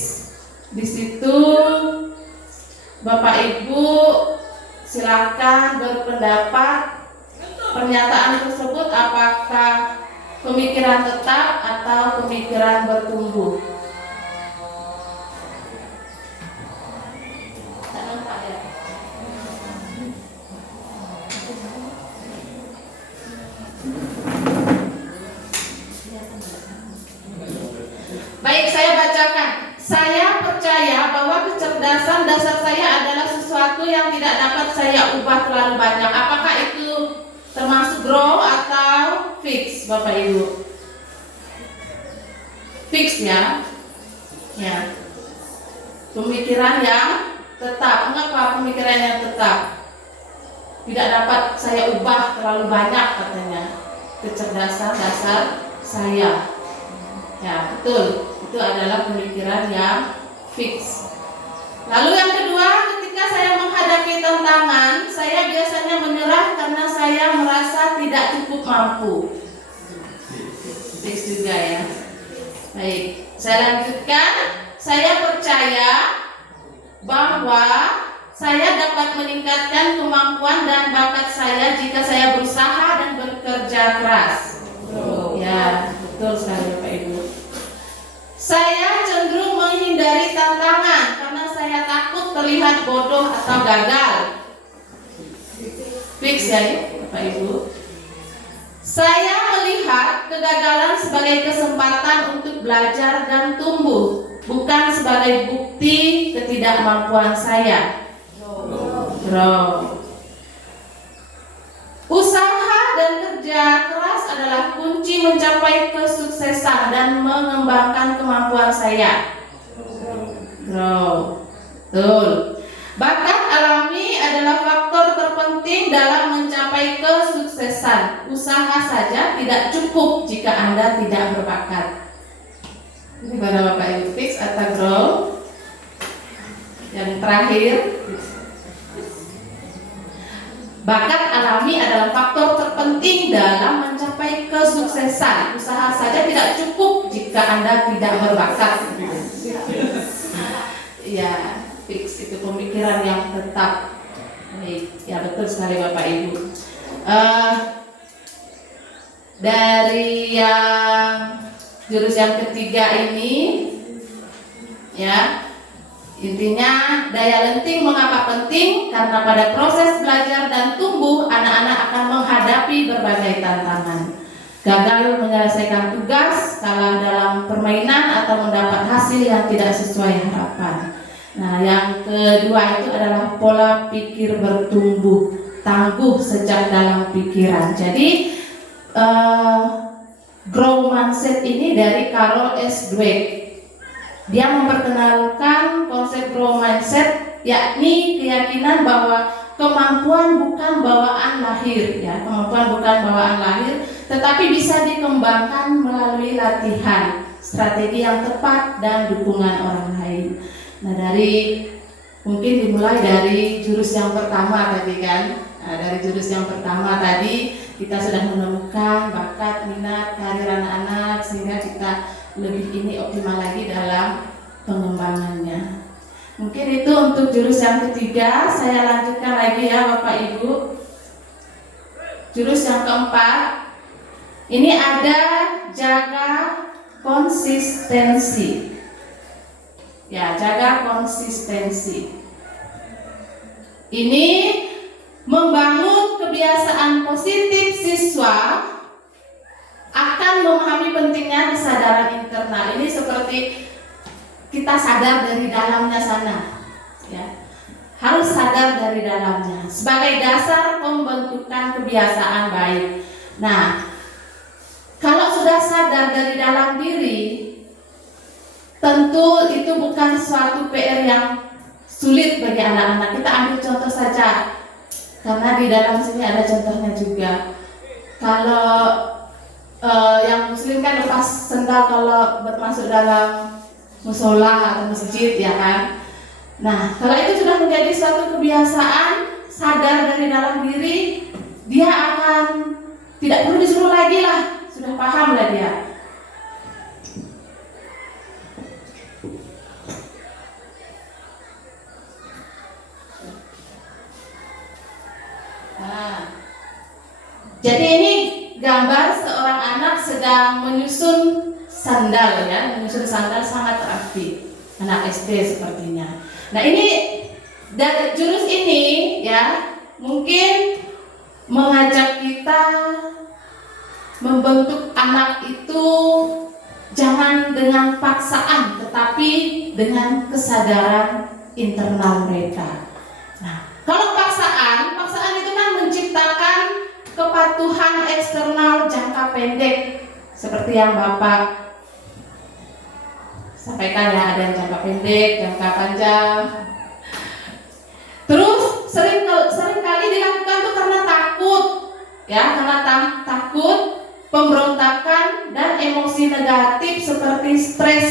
di situ. Bapak Ibu silakan berpendapat pernyataan tersebut apakah pemikiran tetap atau pemikiran bertumbuh. Baik, saya bacakan. Saya percaya bahwa kecerdasan dasar saya adalah sesuatu yang tidak dapat saya ubah terlalu banyak. Apakah itu termasuk grow atau fix, Bapak Ibu? Fix ya. Ya. Pemikiran yang tetap. Mengapa pemikiran yang tetap? Tidak dapat saya ubah terlalu banyak katanya. Kecerdasan dasar saya. Ya, betul. Itu adalah pemikiran yang fix. Lalu yang kedua, ketika saya menghadapi tantangan, saya biasanya menyerah karena saya merasa tidak cukup mampu. Fix juga ya. Baik, saya lanjutkan. Saya percaya bahwa saya dapat meningkatkan kemampuan dan bakat saya jika saya berusaha dan bekerja keras. Ya, betul sekali Bapak Ibu. Saya cenderung menghindari tantangan karena saya takut terlihat bodoh atau gagal. Fix ya Bapak Ibu. Saya melihat kegagalan sebagai kesempatan untuk belajar dan tumbuh, bukan sebagai bukti ketidakmampuan saya. Bro. Usaha dan kerja keras adalah kunci mencapai kesuksesan dan mengembangkan kemampuan saya. Grow. Betul. Bakat alami adalah faktor terpenting dalam mencapai kesuksesan. Usaha saja tidak cukup jika Anda tidak berbakat. Gimana Bapak Ibu, fix atau grow? Yang terakhir, bakat alami adalah faktor terpenting dalam mencapai kesuksesan. Usaha saja tidak cukup jika Anda tidak berbakat. Ya, fix itu pemikiran yang tetap. Ya betul sekali Bapak Ibu. Dari yang jurus yang ketiga ini, ya. Intinya, daya lenting mengapa penting? Karena pada proses belajar dan tumbuh, anak-anak akan menghadapi berbagai tantangan. Gagal menyelesaikan tugas, kalah dalam permainan, atau mendapat hasil yang tidak sesuai harapan. Nah, yang kedua itu adalah pola pikir bertumbuh, tangguh sejak dalam pikiran. Jadi, Grow Mindset ini dari Carol S. Dweck. Dia memperkenalkan konsep grow mindset, yakni keyakinan bahwa kemampuan bukan bawaan lahir, ya, kemampuan bukan bawaan lahir, tetapi bisa dikembangkan melalui latihan, strategi yang tepat dan dukungan orang lain. Nah, mungkin dimulai dari jurus yang pertama tadi kan. Nah, dari jurus yang pertama tadi kita sudah menemukan bakat, minat, karir anak-anak sehingga kita lebih ini optimal lagi dalam pengembangannya. Mungkin itu untuk jurus yang ketiga. Saya lanjutkan lagi ya Bapak Ibu. Jurus yang keempat, ini ada jaga konsistensi. Ya, jaga konsistensi. Ini membangun kebiasaan positif siswa akan memahami pentingnya kesadaran internal. Ini seperti kita sadar dari dalamnya sana, ya. Harus sadar dari dalamnya sebagai dasar pembentukan kebiasaan baik. Nah, kalau sudah sadar dari dalam diri, tentu itu bukan suatu PR yang sulit bagi anak-anak. Kita ambil contoh saja, karena di dalam sini ada contohnya juga. Kalau yang muslim kan lepas sendal kalau bermasuk dalam musola atau masjid, ya kan. Nah, kalau itu sudah menjadi suatu kebiasaan, sadar dari dalam diri, dia akan tidak perlu disuruh lagi lah, sudah paham lah dia. Nah, jadi ini gambar seorang anak sedang menyusun sandal, ya, menyusun sandal sangat rapi, anak SD sepertinya. Nah, ini dari jurus ini, ya, mungkin mengajak kita membentuk anak itu jangan dengan paksaan, tetapi dengan kesadaran internal mereka. Nah, kalau paksaan itu kan menciptakan kepatuhan eksternal jangka pendek, seperti yang Bapak sampaikan, ya, ada yang jangka pendek, jangka panjang. Terus sering kali dilakukan tuh karena takut, ya, karena takut, pemberontakan dan emosi negatif seperti stres,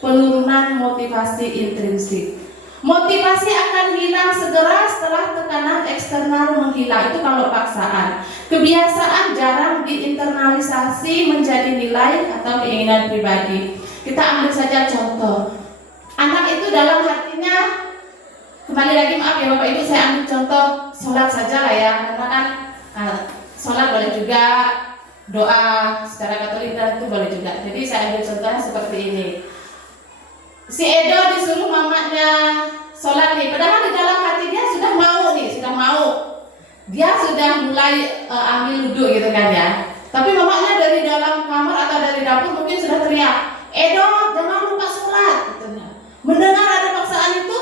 penurunan motivasi intrinsik. Motivasi akan hilang segera setelah tekanan eksternal menghilang. Itu kalau paksaan. Kebiasaan jarang diinternalisasi menjadi nilai atau keinginan pribadi. Kita ambil saja contoh. Anak itu dalam hatinya, kembali lagi maaf ya Bapak Ibu, saya ambil contoh sholat saja lah ya. Karena kan sholat boleh juga, doa secara Katolik dan itu boleh juga. Jadi saya ambil contohnya seperti ini. Si Edo disuruh mamanya sholat nih, padahal di dalam hati dia sudah mau nih, dia sudah mulai ambil wudhu gitu kan ya. Tapi mamanya dari dalam kamar atau dari dapur mungkin sudah teriak, Edo jangan lupa sholat, katanya. Mendengar ada paksaan itu,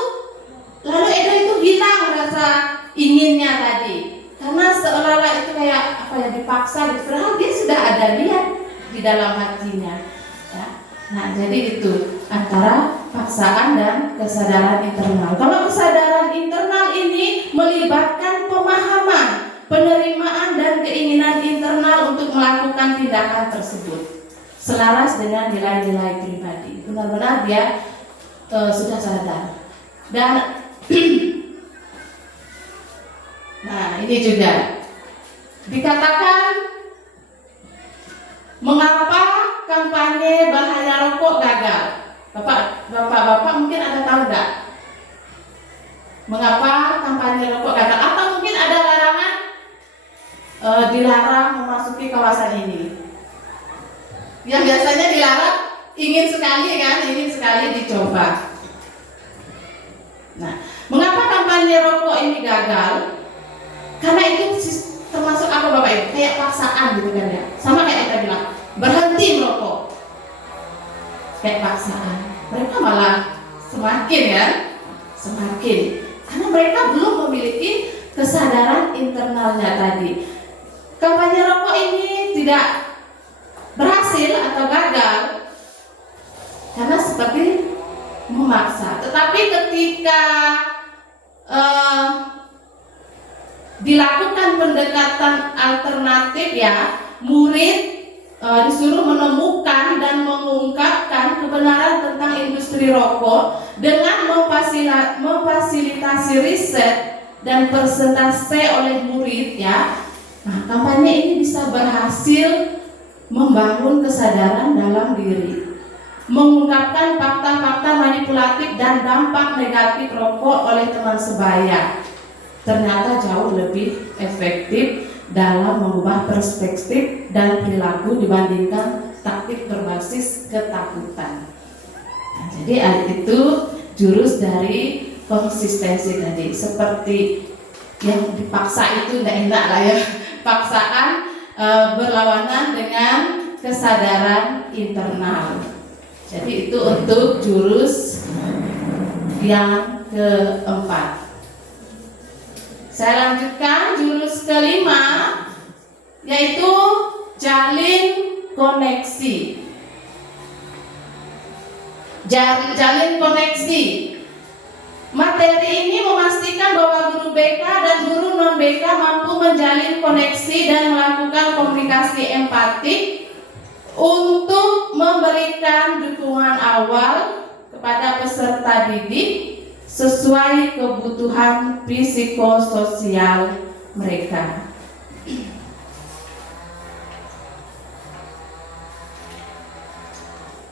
lalu Edo itu hilang rasa inginnya tadi, karena seolah-olah itu kayak apa ya, dipaksa, padahal dia sudah ada niat di dalam hatinya. Ya. Nah, jadi itu antara paksaan dan kesadaran internal. Kalau kesadaran internal ini melibatkan pemahaman, penerimaan dan keinginan internal untuk melakukan tindakan tersebut selaras dengan nilai-nilai pribadi. Benar-benar dia sudah sadar. Dan nah, ini juga dikatakan mengapa kampanye bahaya rokok gagal. Bapak-bapak mungkin ada tahu nggak? Mengapa kampanye rokok gagal? Atau mungkin ada larangan dilarang memasuki kawasan ini. Yang biasanya dilarang ingin sekali dicoba. Nah, mengapa kampanye rokok ini gagal? Karena itu termasuk apa Bapak Ibu? Kayak paksaan gitu kan ya. Sama kayak kita bilang, berhenti merokok. Kayak paksaan. Mereka malah semakin. Karena mereka belum memiliki kesadaran internalnya tadi. Kampanye rokok ini tidak berhasil atau gagal karena seperti memaksa. Tetapi ketika dilakukan pendekatan alternatif ya, murid disuruh menemukan dan mengungkapkan kebenaran tentang industri rokok dengan memfasilitasi riset dan persentase oleh murid ya. Nah, kampanye ini bisa berhasil membangun kesadaran dalam diri, mengungkapkan fakta-fakta manipulatif dan dampak negatif rokok oleh teman sebaya. Ternyata jauh lebih efektif dalam mengubah perspektif dan perilaku dibandingkan taktik berbasis ketakutan. Nah, jadi itu jurus dari konsistensi tadi. Seperti yang dipaksa itu tidak enak lah ya. Paksaan berlawanan dengan kesadaran internal. Jadi itu untuk jurus yang keempat. Saya lanjutkan jurus kelima, yaitu jalin koneksi. Jalin koneksi. Materi ini memastikan bahwa guru BK dan guru non BK mampu menjalin koneksi dan melakukan komunikasi empatik untuk memberikan dukungan awal kepada peserta didik sesuai kebutuhan psikososial mereka.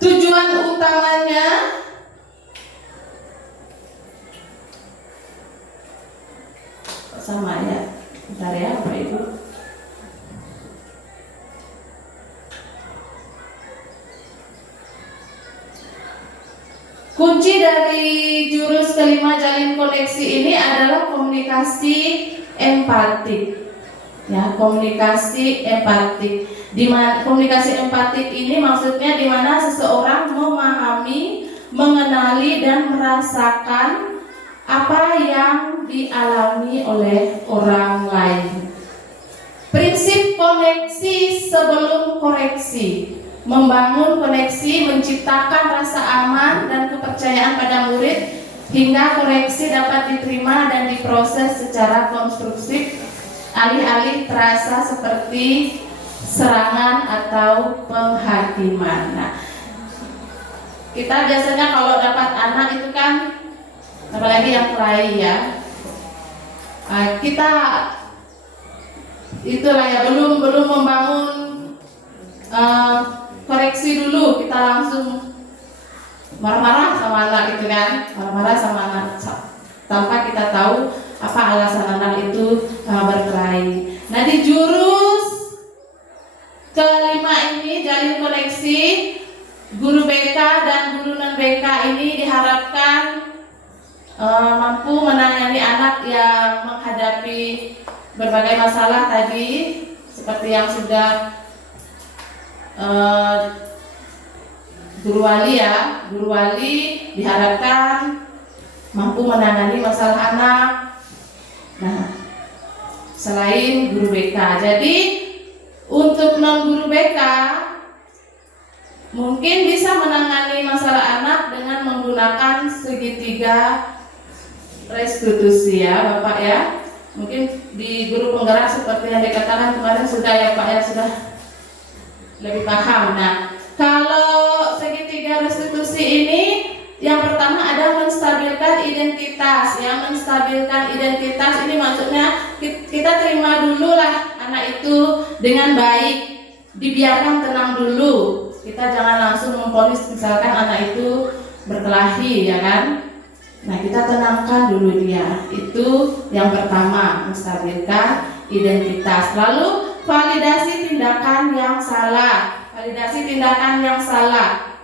Tujuan utamanya sama ya, bentar ya Bapak Ibu. Kunci dari jurus kelima jalin koneksi ini adalah komunikasi empatik. Ya, komunikasi empatik. Komunikasi empatik ini maksudnya di mana seseorang memahami, mengenali dan merasakan apa yang dialami oleh orang lain. Prinsip koneksi sebelum koreksi. Membangun koneksi, menciptakan rasa aman dan kepercayaan pada murid hingga koreksi dapat diterima dan diproses secara konstruktif, alih-alih terasa seperti serangan atau penghakiman. Nah, kita biasanya kalau dapat anak itu kan, apalagi yang kelahi ya, kita itulah ya belum membangun koreksi dulu, kita langsung marah-marah sama anak itu kan, marah-marah sama anak tanpa kita tahu apa alasan anak itu berkelahi. Nah, di jurus kelima ini jalin koneksi, guru BK dan guru non BK ini diharapkan mampu menangani anak yang menghadapi berbagai masalah tadi seperti yang sudah guru wali diharapkan mampu menangani masalah anak. Nah, selain guru BK. Jadi untuk non guru BK mungkin bisa menangani masalah anak dengan menggunakan segitiga restitusi ya Bapak ya. Mungkin di guru penggerak seperti yang dikatakan kemarin sudah ya Pak ya, sudah lebih paham. Nah, kalau segitiga restitusi ini yang pertama ada menstabilkan identitas. Yang menstabilkan identitas ini maksudnya kita terima dulu lah anak itu dengan baik, dibiarkan tenang dulu. Kita jangan langsung memvonis misalkan anak itu berkelahi ya kan. Nah, kita tenangkan dulu dia. Itu yang pertama, menstabilkan identitas. Lalu validasi tindakan yang salah. Validasi tindakan yang salah.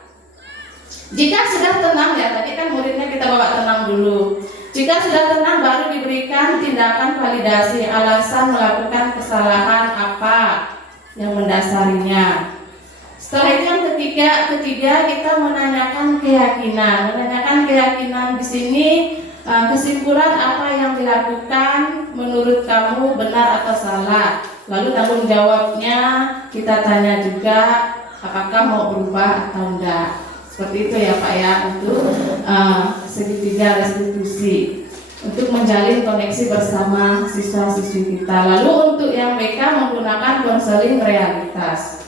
Jika sudah tenang ya, tadi kan muridnya kita bawa tenang dulu. Jika sudah tenang baru diberikan tindakan validasi, alasan melakukan kesalahan apa yang mendasarinya. Setelah itu yang ketiga kita menanyakan keyakinan. Menanyakan keyakinan di sini kesimpulan apa yang dilakukan menurut kamu benar atau salah. Lalu tanggung jawabnya kita tanya juga apakah mau berubah atau enggak. Seperti itu ya Pak ya, untuk segitiga restitusi untuk menjalin koneksi bersama siswa-siswi kita. Lalu untuk yang BK menggunakan konseling realitas.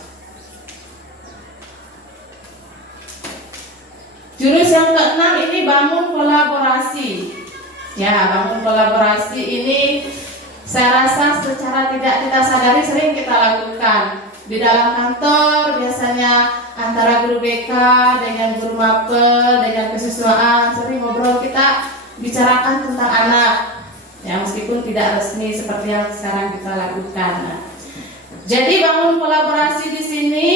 Jurus yang keenam ini bangun kolaborasi. Ya, bangun kolaborasi ini saya rasa secara tidak kita sadari sering kita lakukan. Di dalam kantor biasanya antara guru BK dengan guru mapel dengan kesiswaan sering ngobrol, kita bicarakan tentang anak. Ya, meskipun tidak resmi seperti yang sekarang kita lakukan. Nah, jadi bangun kolaborasi di sini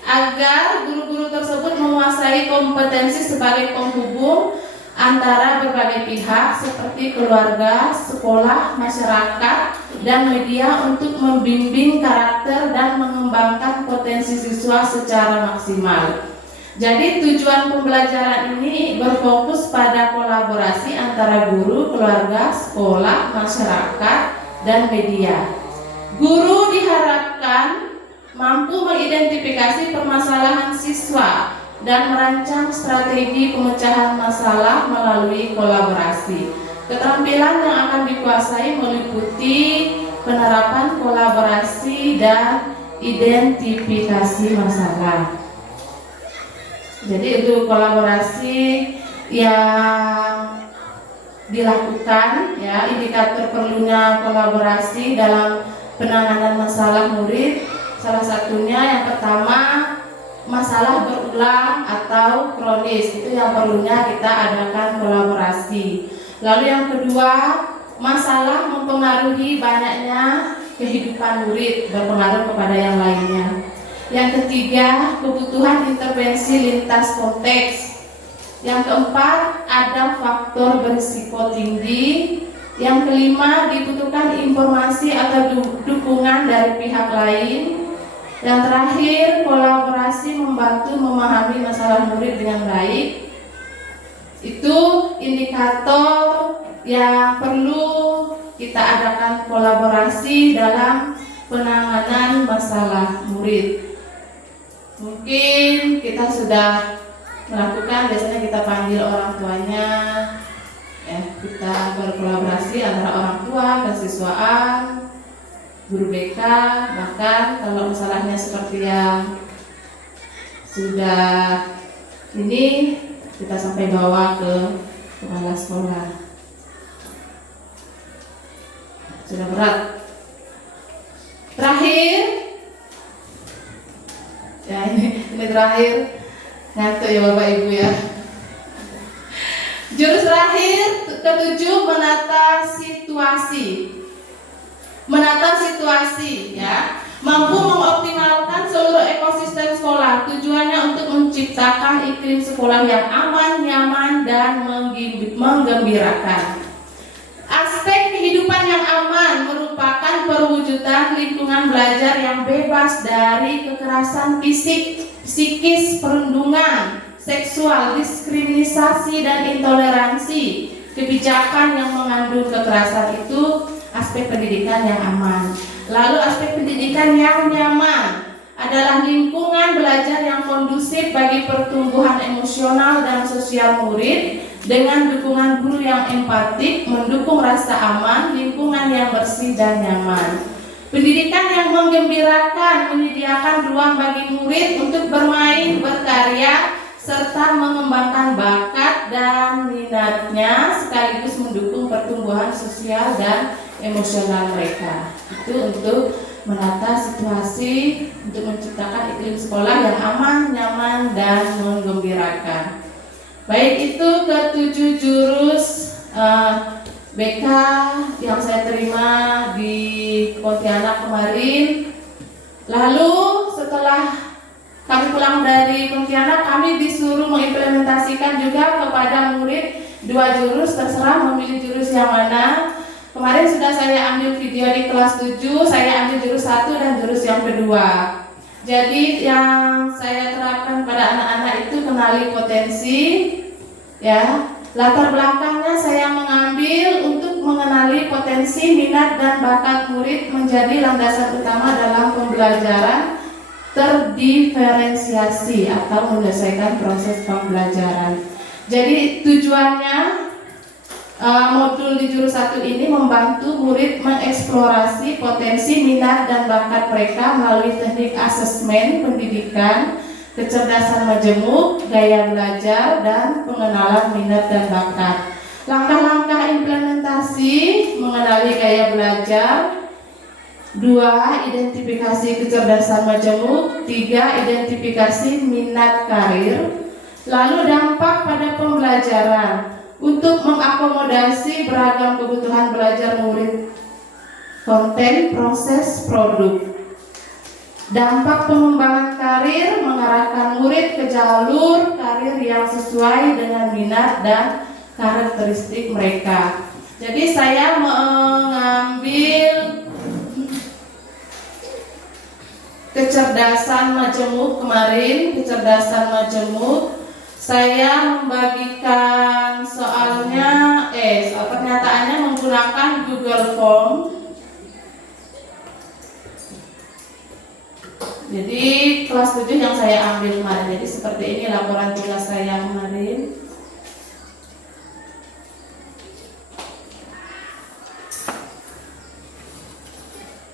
agar guru-guru tersebut menguasai kompetensi sebagai penghubung antara berbagai pihak seperti keluarga, sekolah, masyarakat, dan media untuk membimbing karakter dan mengembangkan potensi siswa secara maksimal. Jadi tujuan pembelajaran ini berfokus pada kolaborasi antara guru, keluarga, sekolah, masyarakat, dan media. Guru diharapkan mampu mengidentifikasi permasalahan siswa dan merancang strategi pemecahan masalah melalui kolaborasi. Keterampilan yang akan dikuasai meliputi penerapan kolaborasi dan identifikasi masalah. Jadi itu kolaborasi yang dilakukan ya, indikator perlunya kolaborasi dalam penanganan masalah murid. Salah satunya yang pertama, masalah berulang atau kronis, itu yang perlunya kita adakan kolaborasi. Lalu yang kedua, masalah mempengaruhi banyaknya kehidupan murid, berpengaruh kepada yang lainnya. Yang ketiga, kebutuhan intervensi lintas konteks. Yang keempat, ada faktor berisiko tinggi. Yang kelima, dibutuhkan informasi atau dukungan dari pihak lain. Yang terakhir, kolaborasi membantu memahami masalah murid dengan baik. Itu indikator yang perlu kita adakan kolaborasi dalam penanganan masalah murid. Mungkin kita sudah melakukan, biasanya kita panggil orang tuanya, ya, kita berkolaborasi antara orang tua, kesiswaan, guru BK, bahkan kalau masalahnya seperti yang sudah ini kita sampai bawa ke kepala sekolah. Sudah berat. Terakhir, ya ini terakhir, ngantuk ya Bapak Ibu ya. Jurus terakhir ketujuh, menata situasi. Menata situasi ya, mampu mengoptimalkan seluruh ekosistem sekolah. Tujuannya untuk menciptakan iklim sekolah yang aman, nyaman, dan menggembirakan. Aspek kehidupan yang aman merupakan perwujudan lingkungan belajar yang bebas dari kekerasan fisik, psikis, perundungan, seksual, diskriminasi, dan intoleransi. Kebijakan yang mengandung kekerasan itu aspek pendidikan yang aman. Lalu aspek pendidikan yang nyaman adalah lingkungan belajar yang kondusif bagi pertumbuhan emosional dan sosial murid dengan dukungan guru yang empatik, mendukung rasa aman, lingkungan yang bersih dan nyaman. Pendidikan yang menggembirakan, menyediakan ruang bagi murid untuk bermain, berkarya, serta mengembangkan bakat dan minatnya sekaligus mendukung pertumbuhan sosial dan emosional mereka. Itu untuk menata situasi untuk menciptakan iklim sekolah yang aman, nyaman, dan menggembirakan. Baik, itu ke-7 jurus BK yang saya terima di Pontianak kemarin. Lalu setelah kami pulang dari Pontianak, kami disuruh mengimplementasikan juga kepada murid 2 jurus, terserah memilih jurus yang mana. Kemarin sudah saya ambil video di kelas 7, saya ambil jurus 1 dan jurus yang kedua. Jadi yang saya terapkan pada anak-anak itu kenali potensi, ya. Latar belakangnya saya mengambil untuk mengenali potensi, minat, dan bakat murid menjadi landasan utama dalam pembelajaran terdiferensiasi atau menyelesaikan proses pembelajaran. Jadi tujuannya modul di jurus 1 ini membantu murid mengeksplorasi potensi, minat, dan bakat mereka melalui teknik asesmen pendidikan, kecerdasan majemuk, gaya belajar, dan pengenalan minat dan bakat. Langkah-langkah implementasi mengenali gaya belajar: 2. Identifikasi kecerdasan majemuk. 3. Identifikasi minat karir. Lalu dampak pada pembelajaran untuk mengakomodasi beragam kebutuhan belajar murid, konten, proses, produk. Dampak pengembangan karir mengarahkan murid ke jalur karir yang sesuai dengan minat dan karakteristik mereka. Jadi saya mengambil kecerdasan majemuk kemarin, kecerdasan majemuk. Saya membagikan soalnya, soal pernyataannya menggunakan Google Form. Jadi kelas 7 yang saya ambil kemarin. Jadi seperti ini laporan tugas saya kemarin.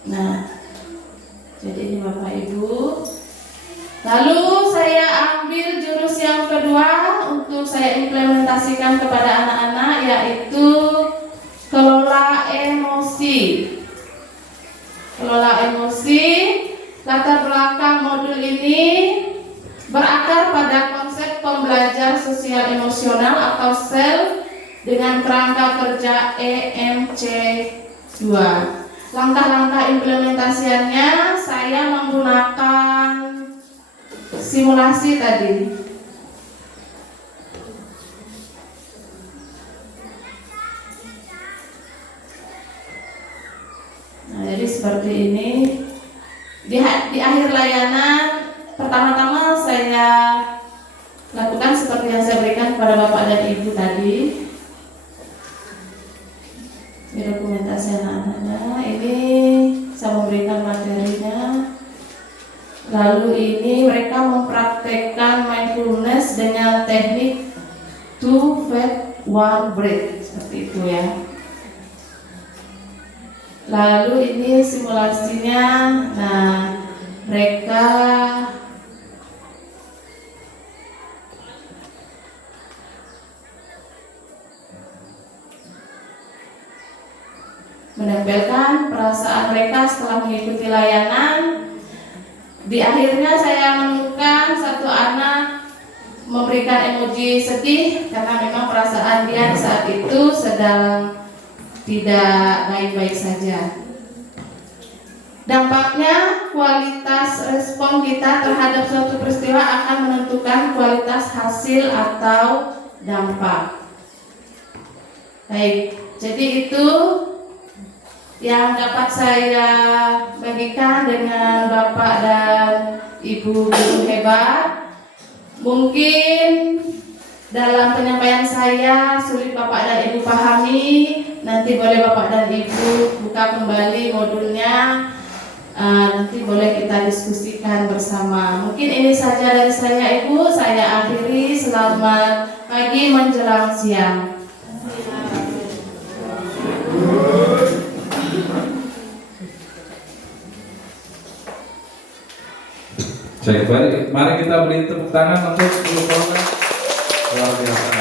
Nah, jadi ini Bapak Ibu. Lalu saya ambil jurus yang kedua untuk saya implementasikan kepada anak-anak, yaitu kelola emosi. Kelola emosi. Latar belakang modul ini berakar pada konsep pembelajar sosial emosional atau SEL dengan kerangka kerja EMC2. Langkah-langkah implementasiannya saya menggunakan simulasi tadi. Nah, jadi seperti ini. Di akhir layanan, pertama-tama saya lakukan seperti yang saya berikan kepada Bapak dan Ibu tadi. Ini dokumentasi anak-anaknya. Ini saya memberikan materinya. Lalu ini mereka mempraktekkan mindfulness dengan teknik 2 fat 1 breath, seperti itu ya. Lalu ini simulasinya. Nah, mereka menempelkan perasaan mereka setelah mengikuti layanan. Di akhirnya saya menemukan satu anak memberikan emoji sedih karena memang perasaan dia saat itu sedang tidak baik-baik saja. Dampaknya, kualitas respon kita terhadap suatu peristiwa akan menentukan kualitas hasil atau dampak. Baik, jadi itu yang dapat saya bagikan dengan Bapak dan Ibu guru hebat. Mungkin dalam penyampaian saya sulit Bapak dan Ibu pahami, nanti boleh Bapak dan Ibu buka kembali modulnya. Nanti boleh kita diskusikan bersama. Mungkin ini saja dari saya Ibu. Saya akhiri. Selamat pagi menjelang siang. Baik, mari kita beri tepuk tangan untuk guru Polres. Luar biasa.